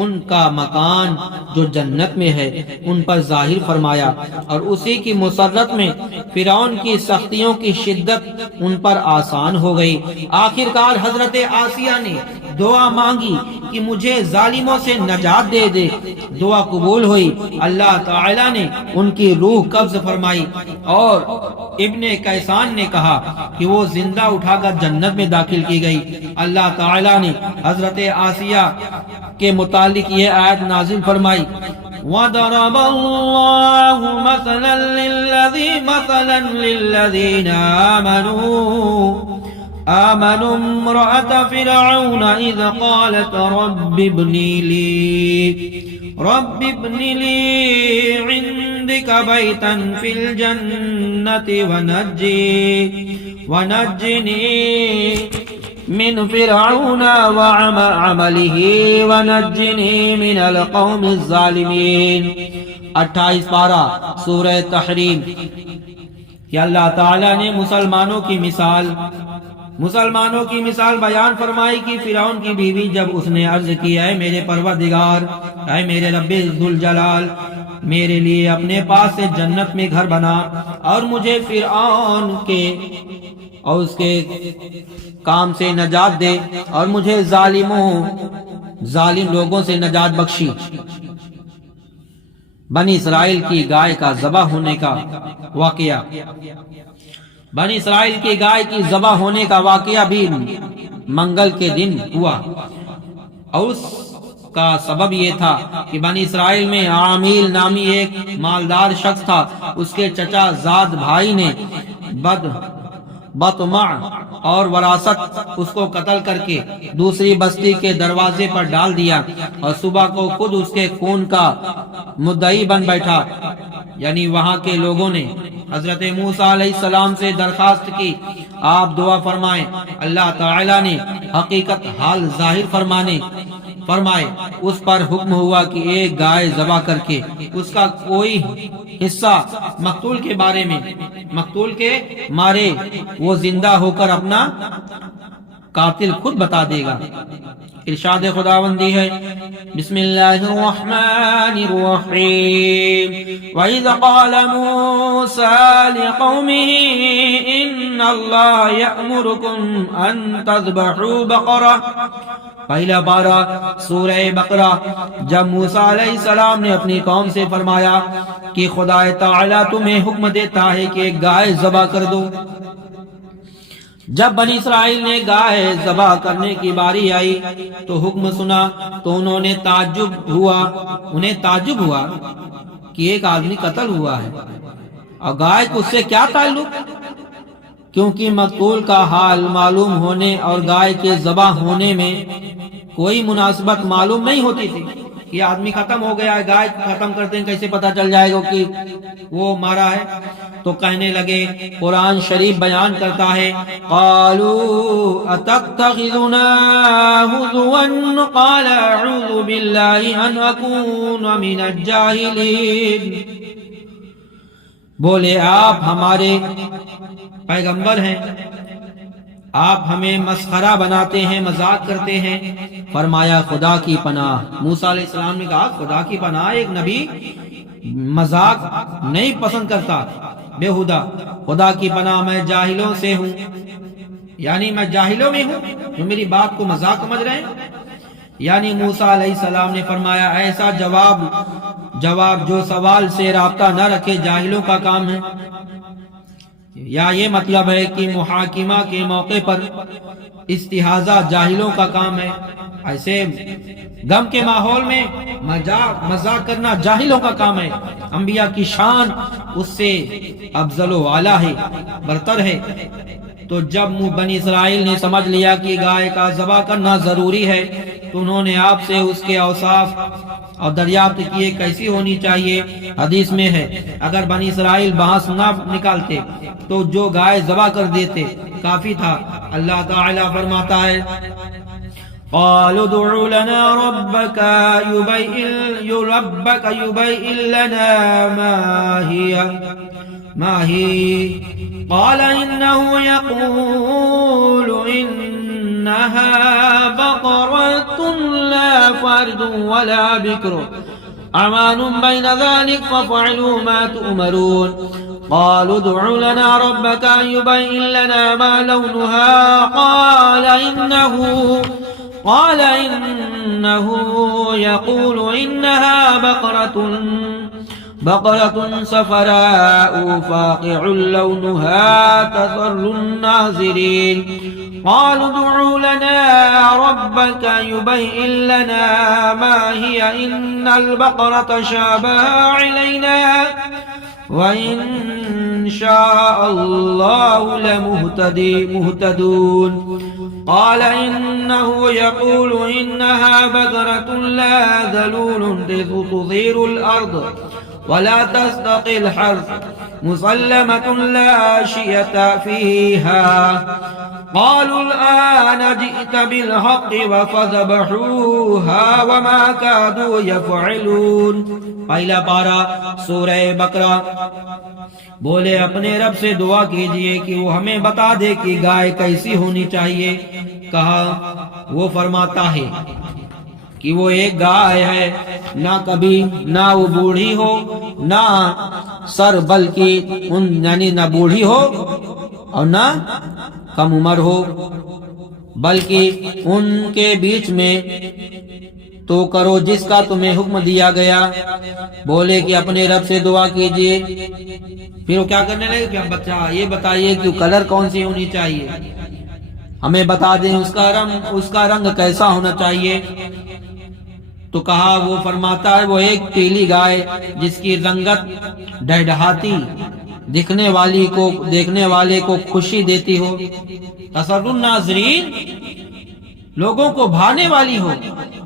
ان کا مکان جو جنت میں ہے ان پر ظاہر فرمایا، اور اسی کی مسرت میں فرعون کی سختیوں کی شدت ان پر آسان ہو گئی۔ آخر کار حضرت آسیہ نے دعا مانگی کہ مجھے ظالموں سے نجات دے دے۔ دعا قبول ہوئی، اللہ تعالی نے ان کی روح قبض فرمائی، اور ابن کیسان نے کہا کہ وہ زندہ اٹھا کر جنت میں داخل کی گئی۔ اللہ تعالی نے حضرت آسیہ کے متعلق یہ آیت نازل فرمائی، وَضَرَبَ اللَّهُ مَثَلًا لِلَّذِينَ آمَنُوا امْرَأَتَ فِرْعَوْنَ إِذْ قَالَتْ رَبِّ ابْنِ لِي عِندِكَ بَيْتًا فِي الْجَنَّةِ وَنَجِّنِي من فرعون وعمله ونجني من القوم الظالمین۔ 28 پارہ سورہ تحریم۔ کہ اللہ تعالیٰ نے مسلمانوں کی مثال بیان فرمائی کہ فرعون کی بیوی جب اس نے عرض کی، اے میرے پروردگار، اے میرے رب ذوالجلال، میرے لیے اپنے پاس سے جنت میں گھر بنا اور مجھے فرعون کے اور اس کے کام سے نجات دے اور مجھے ظالم لوگوں سے نجات بخشی۔ بنی اسرائیل کی گائے کا ذبح ہونے کا واقعہ، بنی اسرائیل کی گائے کی ذبح ہونے کا واقعہ بھی منگل کے دن ہوا، اور اس کا سبب یہ تھا کہ بنی اسرائیل میں عامیل نامی ایک مالدار شخص تھا۔ اس کے چچا زاد بھائی نے بطمع اور وراثت اس کو قتل کر کے دوسری بستی کے دروازے پر ڈال دیا، اور صبح کو خود اس کے خون کا مدعی بن بیٹھا۔ یعنی وہاں کے لوگوں نے حضرت موسیٰ علیہ السلام سے درخواست کی، آپ دعا فرمائیں۔ اللہ تعالی نے حقیقت حال ظاہر فرمائے، اس پر حکم ہوا کہ ایک گائے ذبح کر کے اس کا کوئی حصہ مقتول کے مارے وہ زندہ ہو کر اپنا قاتل خود بتا دے گا۔ ارشاد خداوندی ہے، بسم اللہ الرحمن الرحیم، وَإِذْ قَالَ مُوسَىٰ لِقَوْمِهِ إِنَّ اللَّهَ يَأْمُرُكُمْ أَن تَذْبَحُوا بَقَرَةً۔ پہلا پارہ سورہ بقرہ۔ جب موسیٰ علیہ السلام نے اپنی قوم سے فرمایا کہ خدا تعالی تمہیں حکم دیتا ہے کہ ایک گائے ذبح کر دو، جب بنی اسرائیل نے گائے ذبح کرنے کی باری آئی تو حکم سنا تو انہیں تعجب ہوا کہ ایک آدمی قتل ہوا ہے اور گائے کو اس سے کیا تعلق، کیونکہ مقتول کا حال معلوم ہونے اور گائے کے ذبح ہونے میں کوئی مناسبت معلوم نہیں ہوتی تھی کہ آدمی ختم ہو گیا ہے، گائے ختم کرتے ہیں کیسے پتہ چل جائے گا کہ وہ مارا ہے۔ تو کہنے لگے، قرآن شریف بیان کرتا ہے، قالوا اتتخذنا هزوا قال اعوذ باللہ ان اکون من الجاہلین، بولے آپ ہمارے پیغمبر ہیں، آپ ہمیں مسخرہ بناتے ہیں، مذاق کرتے ہیں۔ فرمایا خدا کی پناہ، موسیٰ علیہ السلام نے کہا خدا کی پناہ، ایک نبی مذاق نہیں پسند کرتا، بےہودہ، خدا کی پناہ میں جاہلوں سے ہوں، یعنی میں جاہلوں میں ہوں جو میری بات کو مذاق سمجھ رہے ہیں۔ یعنی موسیٰ علیہ السلام نے فرمایا ایسا جواب جو سوال سے رابطہ نہ رکھے جاہلوں کا کام ہے، یا یہ مطلب ہے کہ محاکمہ کے موقع پر استحاضہ جاہلوں کا کام ہے، ایسے غم کے ماحول میں مذاق کرنا جاہلوں کا کام ہے۔ انبیاء کی شان اس سے افضل و اعلیٰ ہے، برتر ہے۔ تو جب بنی اسرائیل نے سمجھ لیا کہ گائے کا ذبح کرنا ضروری ہے تو انہوں نے آپ سے اس کے اوصاف اور دریافت کیے کیسی ہونی چاہیے۔ حدیث میں ہے اگر بنی اسرائیل بانس نہ نکالتے تو جو گائے ذبح کر دیتے کافی تھا۔ اللہ تعالی فرماتا ہے قالوا ادع لنا ربك يبين لنا ما هي قال إنه يقول إنها بقرة لا فارض ولا بكر عوان بين ذلك فافعلوا ما تؤمرون قالوا ادع لنا ربك يبين لنا ما لونها قال إنه يقول إنها بقرة صفراء فاقع لونها تسر الناظرين قالوا ادع لنا ربك يبين لنا ما هي إن البقرة شابه علينا وإن شاء الله لمهتدون قال إنه يقول إنها بقرة لا ذلول تثير الأرض ولا تستقي الحرث مسلمة لا شية فيها قالوا الآن جئت بالحق فذبحوها وما كادوا يفعلون۔ پہلا پارہ سورہ بقرہ۔ بولے اپنے رب سے دعا کیجئے کہ وہ ہمیں بتا دے کہ گائے کیسی ہونی چاہیے۔ کہا وہ فرماتا ہے کہ وہ ایک گائے ہے، نہ کبھی نہ وہ بوڑھی ہو نہ سر، بلکہ یعنی نہ بوڑھی ہو اور نہ کم عمر ہو، بلکہ ان کے بیچ میں تو کرو جس کا تمہیں حکم دیا گیا۔ بولے کہ اپنے رب سے دعا کیجئے۔ پھر وہ کیا کرنے لگے کہ بچہ یہ بتائیے کہ کلر کون سی ہونی چاہیے، ہمیں بتا دیں اس کا رنگ کیسا ہونا چاہیے۔ تو کہا وہ فرماتا ہے وہ ایک پیلی گائے جس کی رنگت ڈہڈہاتی دیکھنے والے کو خوشی دیتی ہو، تسر الناظرین لوگوں کو بھانے والی ہو۔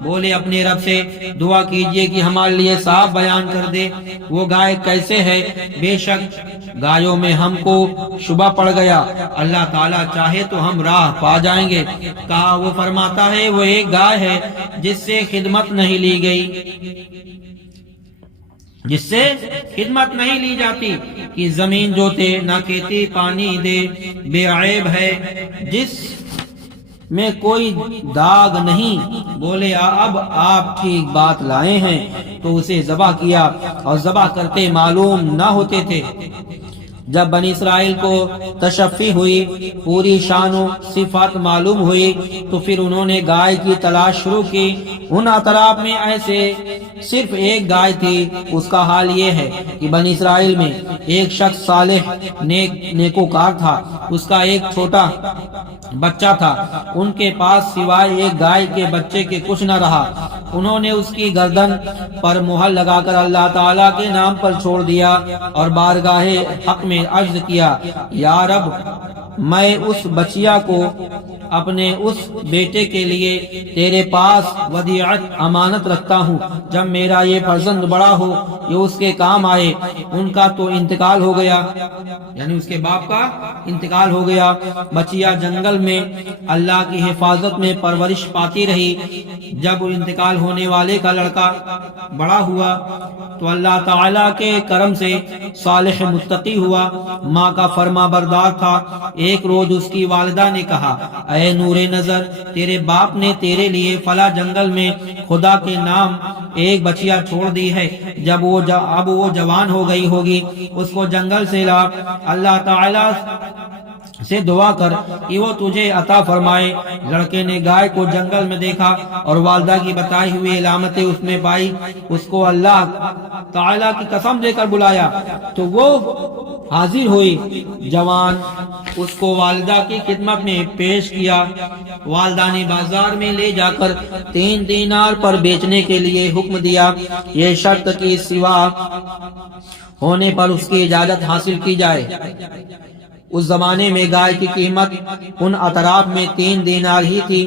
بولے اپنے رب سے دعا کیجئے کہ ہمارے لیے صاف بیان کر دے وہ گائے کیسے ہے، بے شک گایوں میں ہم کو شبہ پڑ گیا، اللہ تعالیٰ چاہے تو ہم راہ پا جائیں گے۔ کہا وہ فرماتا ہے وہ ایک گائے ہے جس سے خدمت نہیں لی جاتی کہ زمین جوتے نہ کھیتی پانی دے، بے عیب ہے جس میں کوئی داغ نہیں۔ بولے اب آپ کی بات لائے ہیں تو اسے ذبح کیا، اور ذبح کرتے معلوم نہ ہوتے تھے۔ جب بنی اسرائیل کو تشفی ہوئی، پوری شان و صفات معلوم ہوئی، تو پھر انہوں نے گائے کی تلاش شروع کی۔ ان اطراف میں ایسے صرف ایک گائے تھی۔ اس کا حال یہ ہے کہ بنی اسرائیل میں ایک شخص صالح نیکوکار تھا، اس کا ایک چھوٹا بچہ تھا، ان کے پاس سوائے ایک گائے کے بچے کے کچھ نہ رہا۔ انہوں نے اس کی گردن پر مہر لگا کر اللہ تعالیٰ کے نام پر چھوڑ دیا اور بارگاہ حق میں عرض کیا، یا رب، میں اس بچیا کو اپنے اس بیٹے کے لیے تیرے پاس ودیعت امانت رکھتا ہوں، جب میرا یہ فرزند بڑا ہو یہ اس کے کام آئے۔ ان کا تو انتقال ہو گیا، یعنی اس کے باپ کا انتقال ہو گیا۔ بچیا جنگل میں اللہ کی حفاظت میں پرورش پاتی رہی۔ جب انتقال ہونے والے کا لڑکا بڑا ہوا تو اللہ تعالیٰ کے کرم سے صالح متقی ہوا، ماں کا فرما بردار تھا۔ ایک روز اس کی والدہ نے کہا، اے نور نظر، تیرے باپ نے تیرے لیے فلاں جنگل میں خدا کے نام ایک بچیا چھوڑ دی ہے، اب وہ جوان ہو گئی ہوگی، اس کو جنگل سے لا، اللہ تعالیٰ سے دعا کر کہ وہ تجھے عطا فرمائے۔ لڑکے نے گائے کو جنگل میں دیکھا اور والدہ کی بتائی ہوئی علامتیں اس میں پائی۔ اس کو اللہ تعالیٰ کی قسم دے کر بلایا تو وہ حاضر ہوئی۔ جوان اس کو والدہ کی خدمت میں پیش کیا۔ والدہ نے بازار میں لے جا کر 3 دینار پر بیچنے کے لیے حکم دیا، یہ شرط کی سوا ہونے پر اس کی اجازت حاصل کی جائے۔ اس زمانے میں گائے کی قیمت ان اطراف میں 3 دینار ہی تھی۔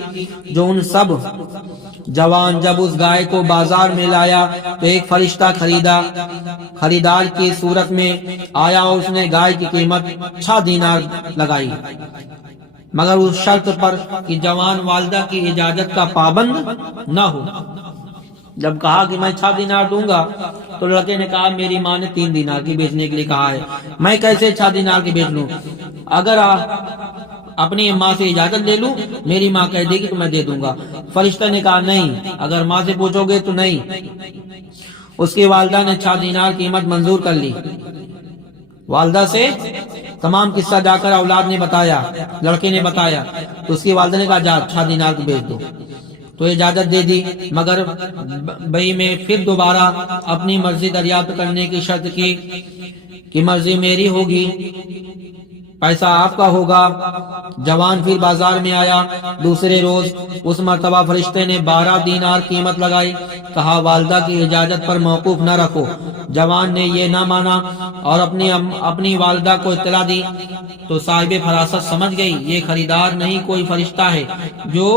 جو ان سب جوان جب اس گائے کو بازار میں لایا تو ایک فرشتہ خریدار کی صورت میں آیا اور اس نے گائے کی قیمت 6 دینار لگائی، مگر اس شرط پر کہ جوان والدہ کی اجازت کا پابند نہ ہو۔ جب کہا کہ میں 6 دینار دوں گا تو لڑکے نے کہا، میری ماں نے 3 دینار کی بیچنے کے لیے کہا ہے، میں کیسے 6 دینار کی بیچ لوں؟ اگر اپنی ماں سے اجازت لے لوں، میری ماں کہہ دے گی تو میں دے دوں گا۔ فرشتہ نے کہا، نہیں، اگر ماں سے پوچھو گے تو نہیں۔ اس کی والدہ نے 6 دینار قیمت منظور کر لی۔ والدہ سے تمام قصہ جا کر اولاد نے بتایا، لڑکے نے بتایا تو اس کی والدہ نے کہا، جا 6 دینار کو بیچ دو، تو اجازت دے دی۔ مگر بئی میں پھر دوبارہ اپنی مرضی دریافت کرنے کی شرط کی کہ مرضی میری ہوگی، پیسہ آپ کا ہوگا۔ جوان پھر بازار میں آیا۔ دوسرے روز اس مرتبہ فرشتے نے 12 دینار قیمت لگائی، کہا والدہ کی اجازت پر موقوف نہ رکھو۔ جوان نے یہ نہ مانا اور اپنی والدہ کو اطلاع دی تو صاحب فراست سمجھ گئی یہ خریدار نہیں کوئی فرشتہ ہے جو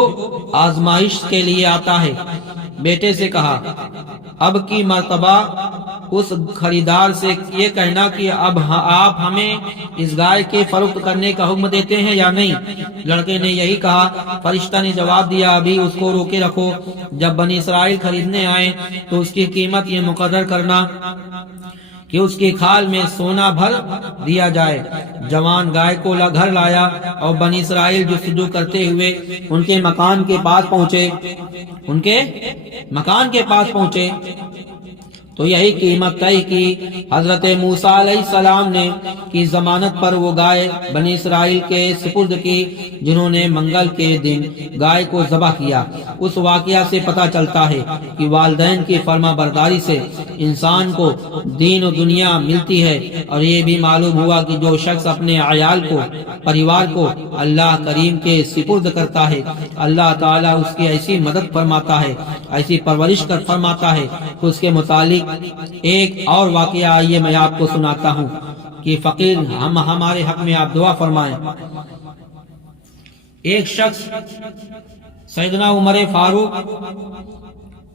آزمائش کے لیے آتا ہے۔ بیٹے سے کہا، اب کی مرتبہ اس خریدار سے یہ کہنا کہ اب آپ ہمیں اس گائے کے فروخت کرنے کا حکم دیتے ہیں یا نہیں؟ لڑکے نے یہی کہا۔ فرشتہ نے جواب دیا، ابھی اس کو روکے رکھو، جب بنی اسرائیل خریدنے آئے تو اس کی قیمت یہ مقرر کرنا کہ اس کی کھال میں سونا بھر دیا جائے۔ جوان گائے کو گھر لایا اور بنی اسرائیل جستجو کرتے ہوئے ان کے مکان کے پاس پہنچے تو یہی قیمت طے کی۔ حضرت موسیٰ علیہ السلام نے کی ضمانت پر وہ گائے بنی اسرائیل کے سپرد کی، جنہوں نے منگل کے دن گائے کو ذبح کیا۔ اس واقعہ سے پتہ چلتا ہے کہ والدین کی فرما برداری سے انسان کو دین و دنیا ملتی ہے، اور یہ بھی معلوم ہوا کہ جو شخص اپنے عیال کو، پریوار کو اللہ کریم کے سپرد کرتا ہے، اللہ تعالیٰ اس کی ایسی مدد فرماتا ہے، ایسی پرورش کر فرماتا ہے کہ اس کے متعلق ایک اور واقعہ آئیے میں آپ کو سناتا ہوں کہ فقیر ہمارے حق میں آپ دعا فرمائیں۔ ایک شخص سیدنا عمر فاروق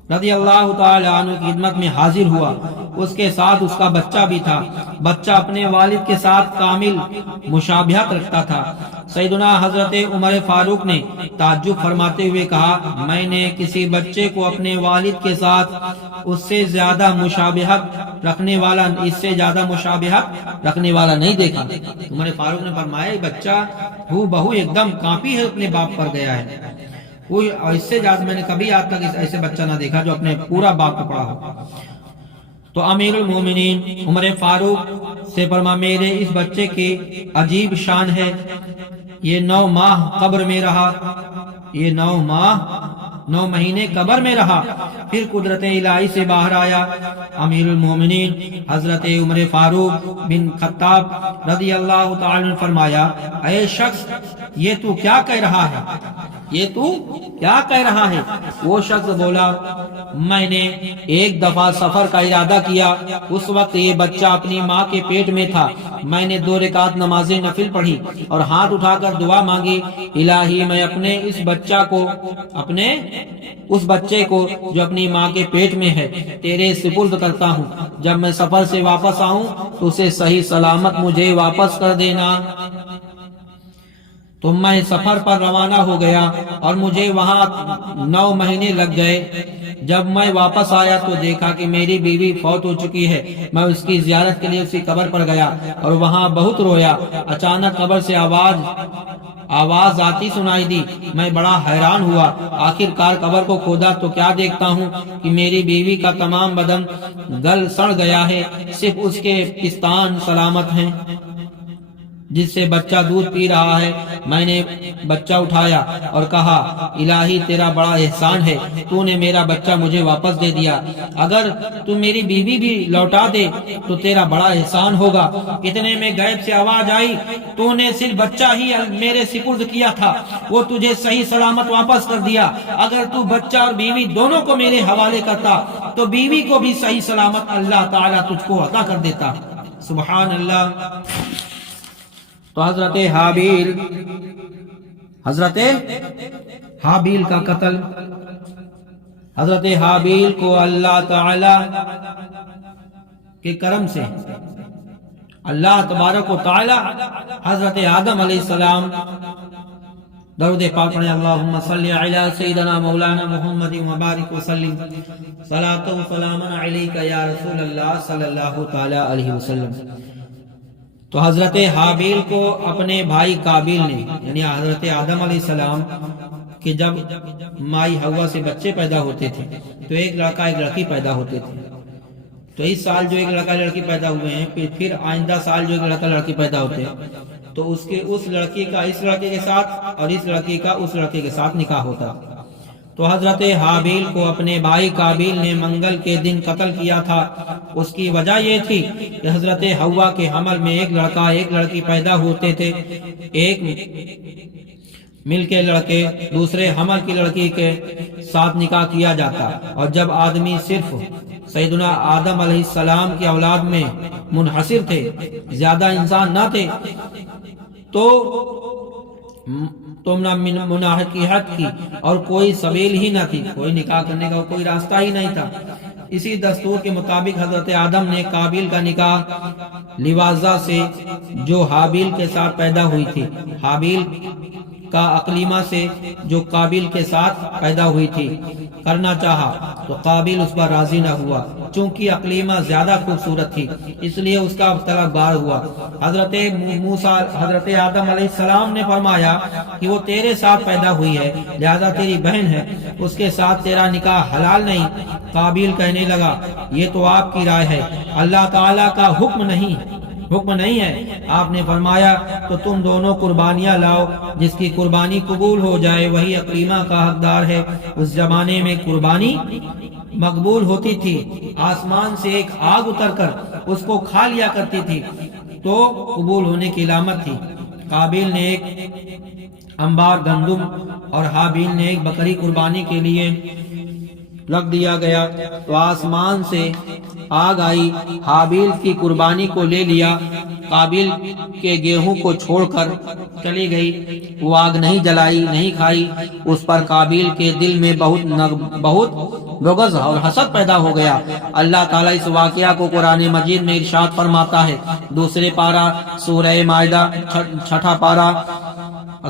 رضی اللہ تعالی عنہ کی خدمت میں حاضر ہوا۔ اس کے ساتھ اس کا بچہ بھی تھا۔ بچہ اپنے والد کے ساتھ کامل مشابہت رکھتا تھا۔ سیدنا حضرت عمر فاروق نے تعجب فرماتے ہوئے کہا، میں نے کسی بچے کو اپنے والد کے ساتھ اس سے زیادہ مشابہت رکھنے والا نہیں دیکھا۔ عمر فاروق نے فرمایا، یہ بچہ ہو بہو ایک دم کاپی ہے، اپنے باپ پر گیا ہے۔ اور اس سے زیادہ میں نے کبھی آج تک ایسے بچہ نہ دیکھا جو اپنے پورا باپ کو پڑھا ہو۔ تو امیر المومنین عمر فاروق سے فرما میرے اس بچے کی عجیب شان ہے، یہ 9 ماہ قبر میں رہا، یہ 9 مہینے قبر میں رہا، پھر قدرت الہی سے باہر آیا۔ امیر المومنین حضرت عمر فاروق بن خطاب رضی اللہ تعالی عنہ فرمایا، اے شخص یہ تو کیا کہہ رہا ہے، یہ تو کیا کہہ رہا ہے؟ وہ شخص بولا، میں نے ایک دفعہ سفر کا ارادہ کیا، اس وقت یہ بچہ اپنی ماں کے پیٹ میں تھا، میں نے 2 رکعت نماز نفل پڑھی اور ہاتھ اٹھا کر دعا مانگی، الہی میں اپنے اس بچے کو جو اپنی ماں کے پیٹ میں ہے تیرے سپرد کرتا ہوں، جب میں سفر سے واپس آؤں تو اسے صحیح سلامت مجھے واپس کر دینا۔ تو میں سفر پر روانہ ہو گیا اور مجھے وہاں 9 مہینے لگ گئے۔ جب میں واپس آیا تو دیکھا کہ میری بیوی فوت ہو چکی ہے۔ میں اس کی زیارت کے لیے اسی قبر پر گیا اور وہاں بہت رویا۔ اچانک قبر سے آواز آتی سنائی دی، میں بڑا حیران ہوا۔ آخر کار قبر کو کھودا تو کیا دیکھتا ہوں کہ میری بیوی کا تمام بدن گل سڑ گیا ہے، صرف اس کے پستان سلامت ہیں جس سے بچہ دودھ پی رہا ہے۔ میں نے بچہ اٹھایا اور کہا، الہی تیرا بڑا احسان ہے، تو نے میرا بچہ مجھے واپس دے دیا، اگر تو میری بیوی بھی لوٹا دے تو تیرا بڑا احسان ہوگا۔ اتنے میں غیب سے آواز آئی، تو نے صرف بچہ ہی میرے سپرد کیا تھا، وہ تجھے صحیح سلامت واپس کر دیا، اگر تو بچہ اور بیوی دونوں کو میرے حوالے کرتا تو بیوی کو بھی صحیح سلامت اللہ تعالیٰ تجھ کو عطا کر دیتا۔ سبحان اللہ۔ تو حضرت حابیل کا قتل، حضرت حابیل کو اللہ تعالی کے کرم سے اللہ تبارک و تعالی حضرت آدم علیہ السلام، درود پاک پڑھیں، اللہم صلی علی سیدنا مولانا محمد مبارک وسلم، صلاۃ و سلام علیک یا رسول اللہ صلی اللہ تعالی علیہ وسلم۔ تو حضرت حابیل کو اپنے بھائی قابیل نے، یعنی حضرت آدم علیہ السلام کہ جب مائی حوا سے بچے پیدا ہوتے تھے تو ایک لڑکا ایک لڑکی پیدا ہوتے تھے، تو اس سال جو ایک لڑکا لڑکی پیدا ہوئے ہیں، پھر آئندہ سال جو ایک لڑکا لڑکی پیدا ہوتے ہیں تو اس لڑکی کا اس لڑکے کے ساتھ اور اس لڑکی کا اس لڑکے کے ساتھ نکاح ہوتا۔ تو حضرت حابیل کو اپنے بھائی قابیل نے منگل کے دن قتل کیا تھا۔ اس کی وجہ یہ تھی کہ حضرت حوا کے حمل میں ایک لڑکا ایک لڑکی پیدا ہوتے تھے، ایک مل کے لڑکے دوسرے حمل کی لڑکی کے ساتھ نکاح کیا جاتا، اور جب آدمی صرف سیدنا آدم علیہ السلام کی اولاد میں منحصر تھے، زیادہ انسان نہ تھے، تو مناحقیت کی اور کوئی سبیل ہی نہ تھی، کوئی نکاح کرنے کا کوئی راستہ ہی نہیں تھا۔ اسی دستور کے مطابق حضرت آدم نے قابیل کا نکاح لیوازہ سے جو حابیل کے ساتھ پیدا ہوئی تھی، حابیل کا اقلیمہ سے جو قابیل کے ساتھ پیدا ہوئی تھی کرنا چاہا تو قابیل اس پر راضی نہ ہوا، چونکہ اقلیمہ زیادہ خوبصورت تھی، اس لیے اس کا طلبگار ہوا۔ حضرت آدم علیہ السلام نے فرمایا کہ وہ تیرے ساتھ پیدا ہوئی ہے، لہذا تیری بہن ہے، اس کے ساتھ تیرا نکاح حلال نہیں۔ قابیل کہنے لگا، یہ تو آپ کی رائے ہے، اللہ تعالیٰ کا حکم نہیں ہے۔ آپ نے فرمایا تو تم دونوں قربانیاں لاؤ، جس کی قربانی قبول ہو جائے وہی اقلیمہ کا حقدار ہے۔ اس زمانے میں قربانی مقبول ہوتی تھی، آسمان سے ایک آگ اتر کر اس کو کھا لیا کرتی تھی تو قبول ہونے کی علامت تھی۔ قابیل نے ایک انبار گندم اور حابیل نے ایک بکری قربانی کے لیے رکھ دیا گیا تو آسمان سے آگ آئی، حابیل کی قربانی کو لے لیا، قابیل کے گیہوں کو چھوڑ کر چلی گئی، وہ آگ نہیں جلائی نہیں کھائی۔ اس پر قابیل کے دل میں بہت بغض اور حسد پیدا ہو گیا۔ اللہ تعالیٰ اس واقعہ کو قرآن مجید میں ارشاد فرماتا ہے، دوسرے پارہ سورہ مائدہ، چھٹا پارہ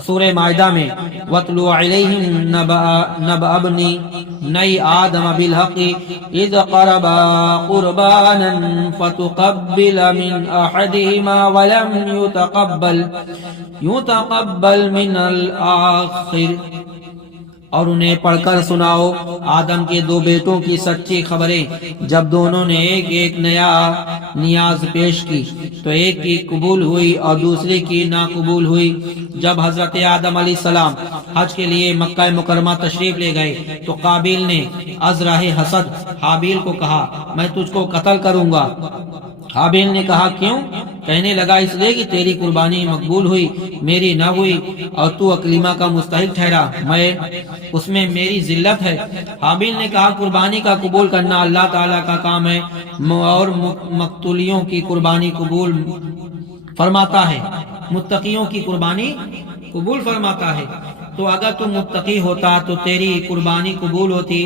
سورہ مائدہ میں، وَاتْلُ عَلَيْهِمْ نَبَأَ ابْنِ آدَمَ بِالْحَقِّ إِذْ قَرَبَا قُرْبَانًا فَتُقَبِّلَ مِنْ أَحَدِهِمَا وَلَمْ يُتَقَبَّلْ مِنَ الْآخِرِ اور انہیں پڑھ کر سناؤ آدم کے دو بیٹوں کی سچی خبریں، جب دونوں نے ایک ایک نیا نیاز پیش کی تو ایک کی قبول ہوئی اور دوسرے کی نا قبول ہوئی۔ جب حضرت آدم علیہ السلام حج کے لیے مکہ مکرمہ تشریف لے گئے تو قابیل نے از راہ حسد حابیل کو کہا میں تجھ کو قتل کروں گا۔ حابیل نے کہا کیوں؟ کہنے لگا اس لیے کہ تیری قربانی مقبول ہوئی، میری نہ ہوئی، اور تو اکلیمہ کا مستحق ٹھہرا، اس میں میری ذلت ہے۔ حابیل نے کہا قربانی کا قبول کرنا اللہ تعالیٰ کا کام ہے اور مقتولیوں کی قربانی قبول فرماتا ہے، متقیوں کی قربانی قبول فرماتا ہے۔ تو اگر تم متقی ہوتا تو تیری قربانی قبول ہوتی،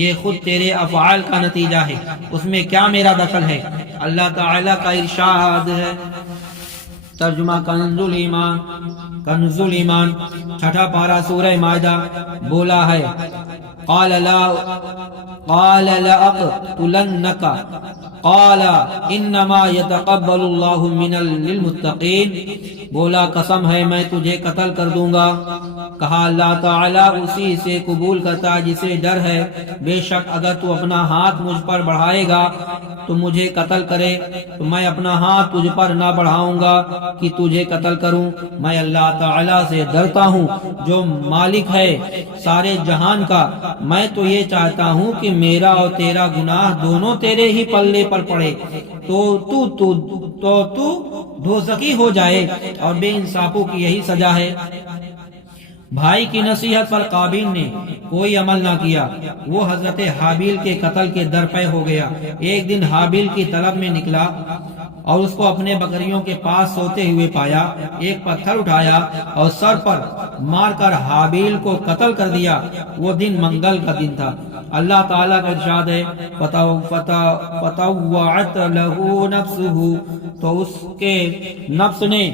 یہ خود تیرے افعال کا نتیجہ ہے، اس میں کیا میرا دخل ہے؟ اللہ تعالیٰ کا ارشاد ہے، ترجمہ کنز ایمان 6 پارہ سورہ مائدہ بولا ہے قال لأقتلنک قال انما يتقبل اللہ من للمتقین، بولا قسم ہے میں تجھے قتل کر دوں گا۔ کہا اللہ تعالیٰ اسی سے قبول کرتا جسے ڈر ہے، بے شک اگر تو اپنا ہاتھ مجھ پر بڑھائے گا تو مجھے قتل کرے تو میں اپنا ہاتھ تجھ پر نہ بڑھاؤں گا کہ تجھے قتل کروں۔ میں اللہ تعالیٰ سے ڈرتا ہوں جو مالک ہے سارے جہان کا۔ میں تو یہ چاہتا ہوں کہ میرا اور تیرا گناہ دونوں تیرے ہی پلے پر پڑے، تو دوزخی ہو جائے، اور بے انصافوں کی یہی سزا ہے۔ بھائی کی نصیحت پر قابیل نے کوئی عمل نہ کیا، وہ حضرت حابیل کے قتل کے درپے ہو گیا۔ ایک دن حابیل کی طلب میں نکلا اور اس کو اپنے بکریوں کے پاس سوتے ہوئے پایا، ایک پتھر اٹھایا اور سر پر مار کر حابیل کو قتل کر دیا۔ وہ دن منگل کا دن تھا۔ اللہ تعالیٰ کا ارشاد ہے فَطَوَّعَتْ لَهُ نَفْسُهُ، تو اس کے نفس نے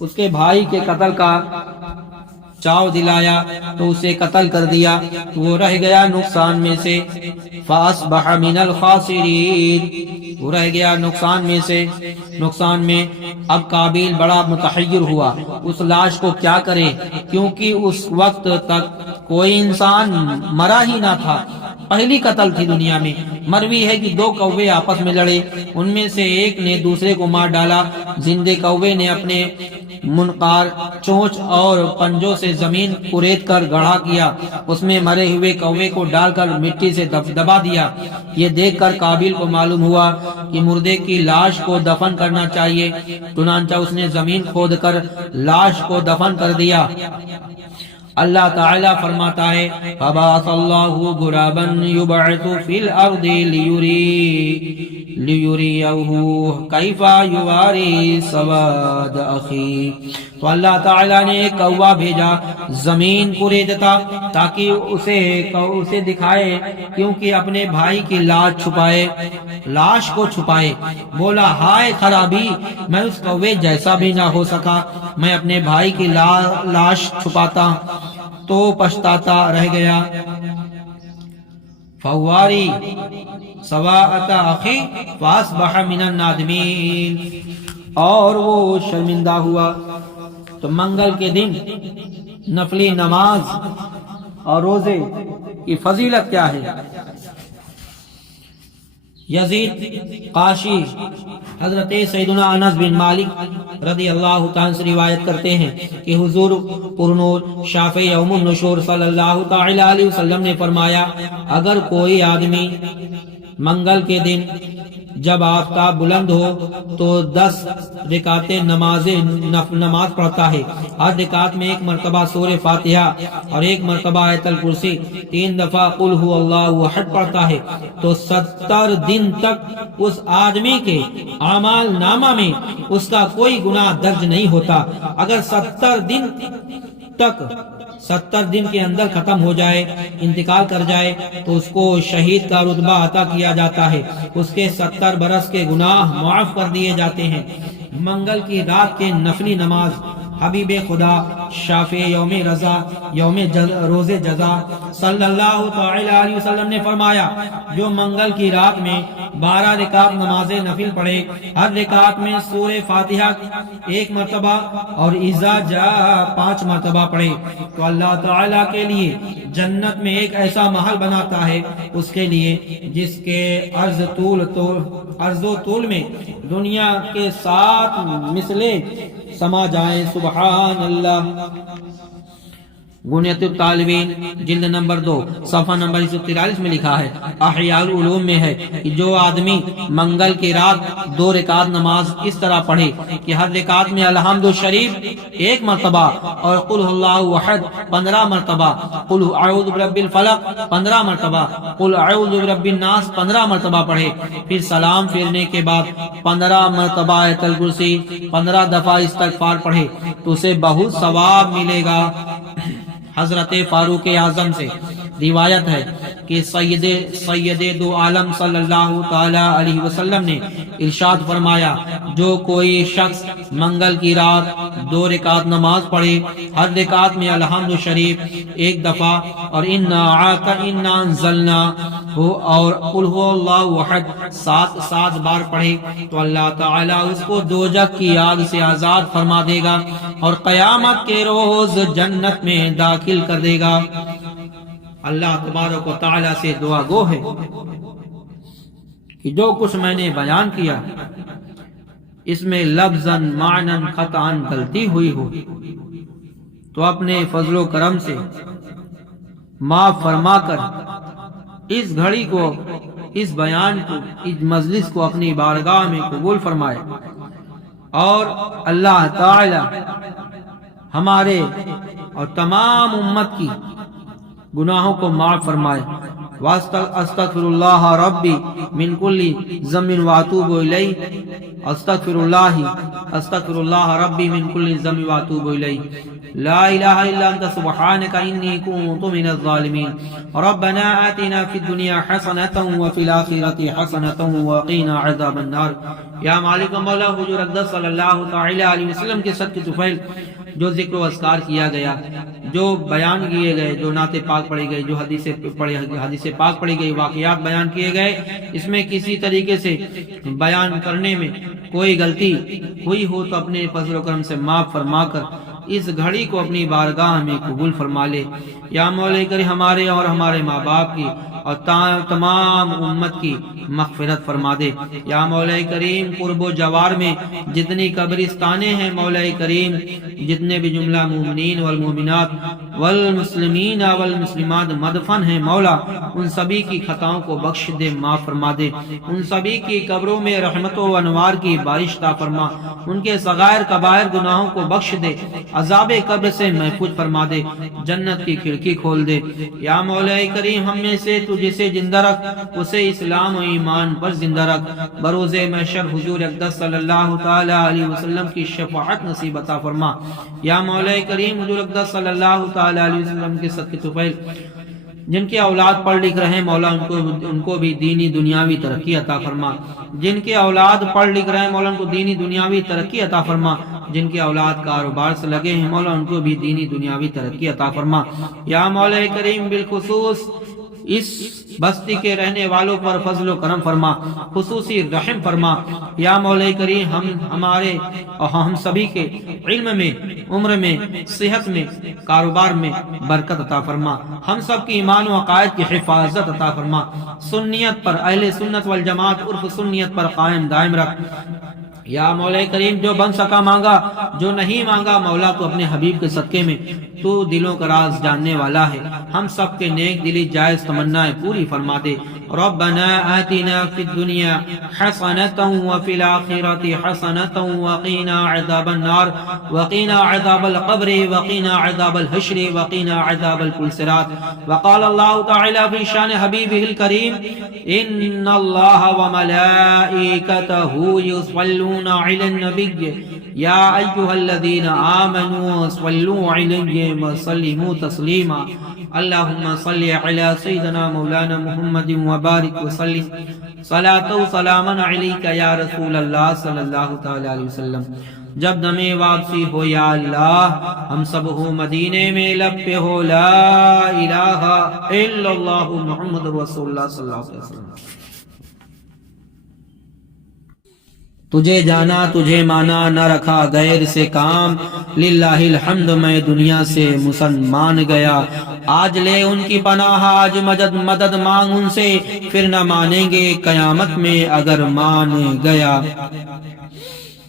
اس کے بھائی کے قتل کا چاو دلایا تو اسے قتل کر دیا، وہ رہ گیا نقصان میں سے۔ فَأَصْبَحَ مِنَ الْخَاسِرِينَ، وہ رہ گیا نقصان میں۔ اب قابیل بڑا متحیر ہوا، اس لاش کو کیا کرے، کیونکہ اس وقت تک کوئی انسان مرا ہی نہ تھا، پہلی قتل تھی دنیا میں۔ مروی ہے کہ 2 کوے آپس میں لڑے، ان میں سے ایک نے دوسرے کو مار ڈالا۔ زندے کوے نے اپنے منقار، چونچ اور پنجوں سے زمین کرید کر گڑھا کیا، اس میں مرے ہوئے کوے کو ڈال کر مٹی سے دبا دیا۔ یہ دیکھ کر قابیل کو معلوم ہوا کہ مردے کی لاش کو دفن کرنا چاہیے، چنانچہ اس نے زمین کھود کر لاش کو دفن کر دیا۔ اللہ تعالیٰ فرماتا ہے فَبَعَثَ اللَّهُ غُرَابًا يُبْعِثُ فِي الْأَرْضِ لِيُرِيَهُ كَيْفَ يُوَارِي سَوَادَ أَخِيهِ، تو اللہ تعالیٰ نے ایک کوا بھیجا زمین کوریدتا تاکہ اسے دکھائے، کیونکہ اپنے بھائی کی لاش کو چھپائے۔ بولا ہائے خرابی، میں اس کوے جیسا بھی نہ ہو سکا، میں اپنے بھائی کی لاش چھپاتا تو پچھتاتا رہ گیا۔ فواری سواءۃ اخی فاصبح من النادمین، اور وہ شرمندہ ہوا۔ تو منگل کے دن نفلی نماز اور روزے کی فضیلت کیا ہے؟ یزید قاشی حضرت سیدنا انس بن مالک رضی اللہ تعالیٰ سے روایت کرتے ہیں کہ حضور پرنور شافع یوم النشور صلی اللہ تعالی علیہ وسلم نے فرمایا، اگر کوئی آدمی منگل کے دن جب آفتاب بلند ہو تو 10 رکعتیں نماز پڑھتا ہے، ہر رکعت میں 1 مرتبہ سورہ فاتحہ اور 1 مرتبہ آیت الکرسی، 3 دفعہ قل هو اللہ احد پڑھتا ہے، تو 70 دن تک اس آدمی کے اعمال نامہ میں اس کا کوئی گناہ درج نہیں ہوتا۔ اگر 70 دن کے اندر ختم ہو جائے، انتقال کر جائے، تو اس کو شہید کا رتبہ عطا کیا جاتا ہے، اس کے 70 برس کے گناہ معاف کر دیے جاتے ہیں۔ منگل کی رات کے نفلی نماز حبیب خدا شافع یوم رضا یوم روز جزا صلی اللہ تعالی علیہ وسلم نے فرمایا جو منگل کی رات میں 12 رکعت نماز نفل پڑھے، ہر رکعت میں سورہ فاتحہ 1 مرتبہ اور اذا جاء 5 مرتبہ پڑھے تو اللہ تعالی کے لیے جنت میں ایک ایسا محل بناتا ہے اس کے لیے جس کے عرض و طول میں دنیا کے 7 مثلیں سما جائیں۔ سبحان اللہ۔ غنیت الطالبین جلد نمبر 2 صفحہ نمبر 143 میں لکھا ہے، احیاء العلوم میں ہے کہ جو آدمی منگل کی رات 2 رکعت نماز اس طرح پڑھے کہ ہر رکعت میں الحمد شریف 1 مرتبہ اور قل اللہ احد 15 مرتبہ، قل اعوذ برب الفلق 15 مرتبہ، قل اعوذ برب الناس 15 مرتبہ پڑھے، پھر سلام پھیرنے کے بعد 15 مرتبہ آیت الکرسی 15 دفعہ استغفار پڑھے تو اسے بہت ثواب ملے گا۔ حضرت فاروق اعظم سے روایت ہے کہ سید دو عالم صلی اللہ تعالی علیہ وسلم نے ارشاد فرمایا جو کوئی شخص منگل کی رات 2 رکعت نماز پڑھے، ہر رکعت میں الحمد شریف 1 دفعہ اور انا انزلنا ہو اور قل هو اللہ احد 7 بار پڑھے تو اللہ تعالیٰ اس کو دوزخ کی آگ سے آزاد فرما دے گا اور قیامت کے روز جنت میں داخل کر دے گا۔ اللہ تبارک و تعالیٰ سے دعا گو ہے کہ جو کچھ میں نے بیان کیا اس میں لفظاً معناً خطاً غلطی ہوئی ہو تو اپنے فضل و کرم سے معاف فرما کر اس گھڑی کو، اس بیان کو، اس مجلس کو اپنی بارگاہ میں قبول فرمائے اور اللہ تعالی ہمارے اور تمام امت کی گناہوں کو معاف فرمائے۔ استغفر اللہ ربی من کل ذنب واتوب الیہ، استغفر اللہ ربی من کل ذنب واتوب الیہ، لا الہ الا انت سبحانک انی کنت من الظالمین، ربنا آتنا فی الدنیا حسنۃ وفی الآخرۃ حسنۃ وقنا عذاب النار۔ یا مالک مولا حضور اقدس صلی اللہ تعالی علیہ وسلم کے صدقے طفیل جو ذکر و اذکار کیا گیا، جو بیان کیے گئے، جو نعت پاک پڑھی گئی، جو حدیث پاک پڑھی گئی، واقعات بیان کیے گئے، اس میں کسی طریقے سے بیان کرنے میں کوئی غلطی ہوئی ہو تو اپنے فضل و کرم سے معاف فرما کر اس گھڑی کو اپنی بارگاہ میں قبول فرما لے۔ یا مولا کریم ہمارے اور ہمارے ماں باپ کی اور تمام امت کی مغفرت فرما دے۔ یا مولا کریم قرب و جوار میں جتنی قبرستانیں ہیں مولا کریم، جتنے بھی جملہ مومنین والمومنات والمسلمین والمسلمات مدفن ہیں مولا، ان سبھی کی خطاؤں کو بخش دے، معاف فرما دے، ان سبھی کی قبروں میں رحمت و انوار کی بارش عطا فرما، ان کے صغائر کبائر گناہوں کو بخش دے، عذاب قبر سے محفوظ فرما دے، جنت کی کھڑکی کھول دے۔ یا مولا کریم ہم میں سے تو جسے زندہ رکھ اسے اسلام و ایمان پر زندہ رکھ، بروز محشر حضور اقدس صلی اللہ تعالی علیہ وسلم کی شفاعت نصیب عطا فرما۔ یا مولا کریم حضور اقدس صلی اللہ تعالی علیہ وسلم کے صدقے طفیل جن کے اولاد پڑھ لکھ رہے ہیں مولا ان کو بھی دینی دنیاوی ترقی عطا فرما، جن کے اولاد پڑھ لکھ رہے ہیں مولا ان کو دینی دنیاوی ترقی عطا فرما، جن کے اولاد کاروبار سے لگے ہیں مولا ان کو بھی دینی دنیاوی ترقی عطا فرما۔ یا مولا کریم بالخصوص اس بستی کے رہنے والوں پر فضل و کرم فرما، خصوصی رحم فرما۔ یا مولا کریم ہمارے اور ہم سبھی کے علم میں، عمر میں، صحت میں، کاروبار میں برکت عطا فرما، ہم سب کی ایمان و عقائد کی حفاظت عطا فرما، سنیت پر، اہل سنت والجماعت عرف سنیت پر قائم دائم رکھ۔ یا مولا کریم جو بن سکا مانگا، جو نہیں مانگا مولا تو اپنے حبیب کے صدقے میں تو دلوں کا راز جاننے والا ہے، ہم سب کے نیک دلی جائز تمنائیں پوری فرما دے۔ ربنا آتنا فی الدنیا حسنۃ وفی الآخرۃ حسنۃ وقنا عذاب النار وقنا عذاب القبر وقنا عذاب الحشر وقنا عذاب الصراط۔ وقال اللہ تعالی فی شان حبیبہ الکریم ان اللہ وملائکتہ یصلون علی النبی یا ایھا الذین آمنوا صلوا علیہ وسلموا تسلیما۔ اللہم صلی علی سیدنا مولانا محمد وبارک وسلم صلاۃ و سلاما علیک یا رسول اللہ صلی اللہ تعالی علیہ وسلم۔ جب دمے واپسی ہو یا اللہ ہم سب ہو مدینے میں لب پہ ہو لا الہ الا اللہ محمد رسول اللہ صلی اللہ علیہ وسلم۔ تجھے جانا تجھے مانا نہ رکھا غیر سے کام، للہ الحمد میں دنیا سے مسلمان گیا۔ آج لے ان کی پناہ آج مدد مانگ ان سے، پھر نہ مانیں گے قیامت میں اگر مان گیا۔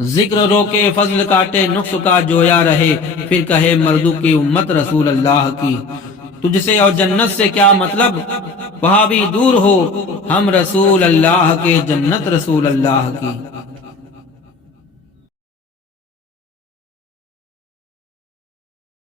ذکر روکے فضل کاٹے نقص کا جویا رہے، پھر کہے مردو کی امت رسول اللہ کی۔ تجھ سے اور جنت سے کیا مطلب، وہاں بھی دور ہو ہم رسول اللہ کے، جنت رسول اللہ کی۔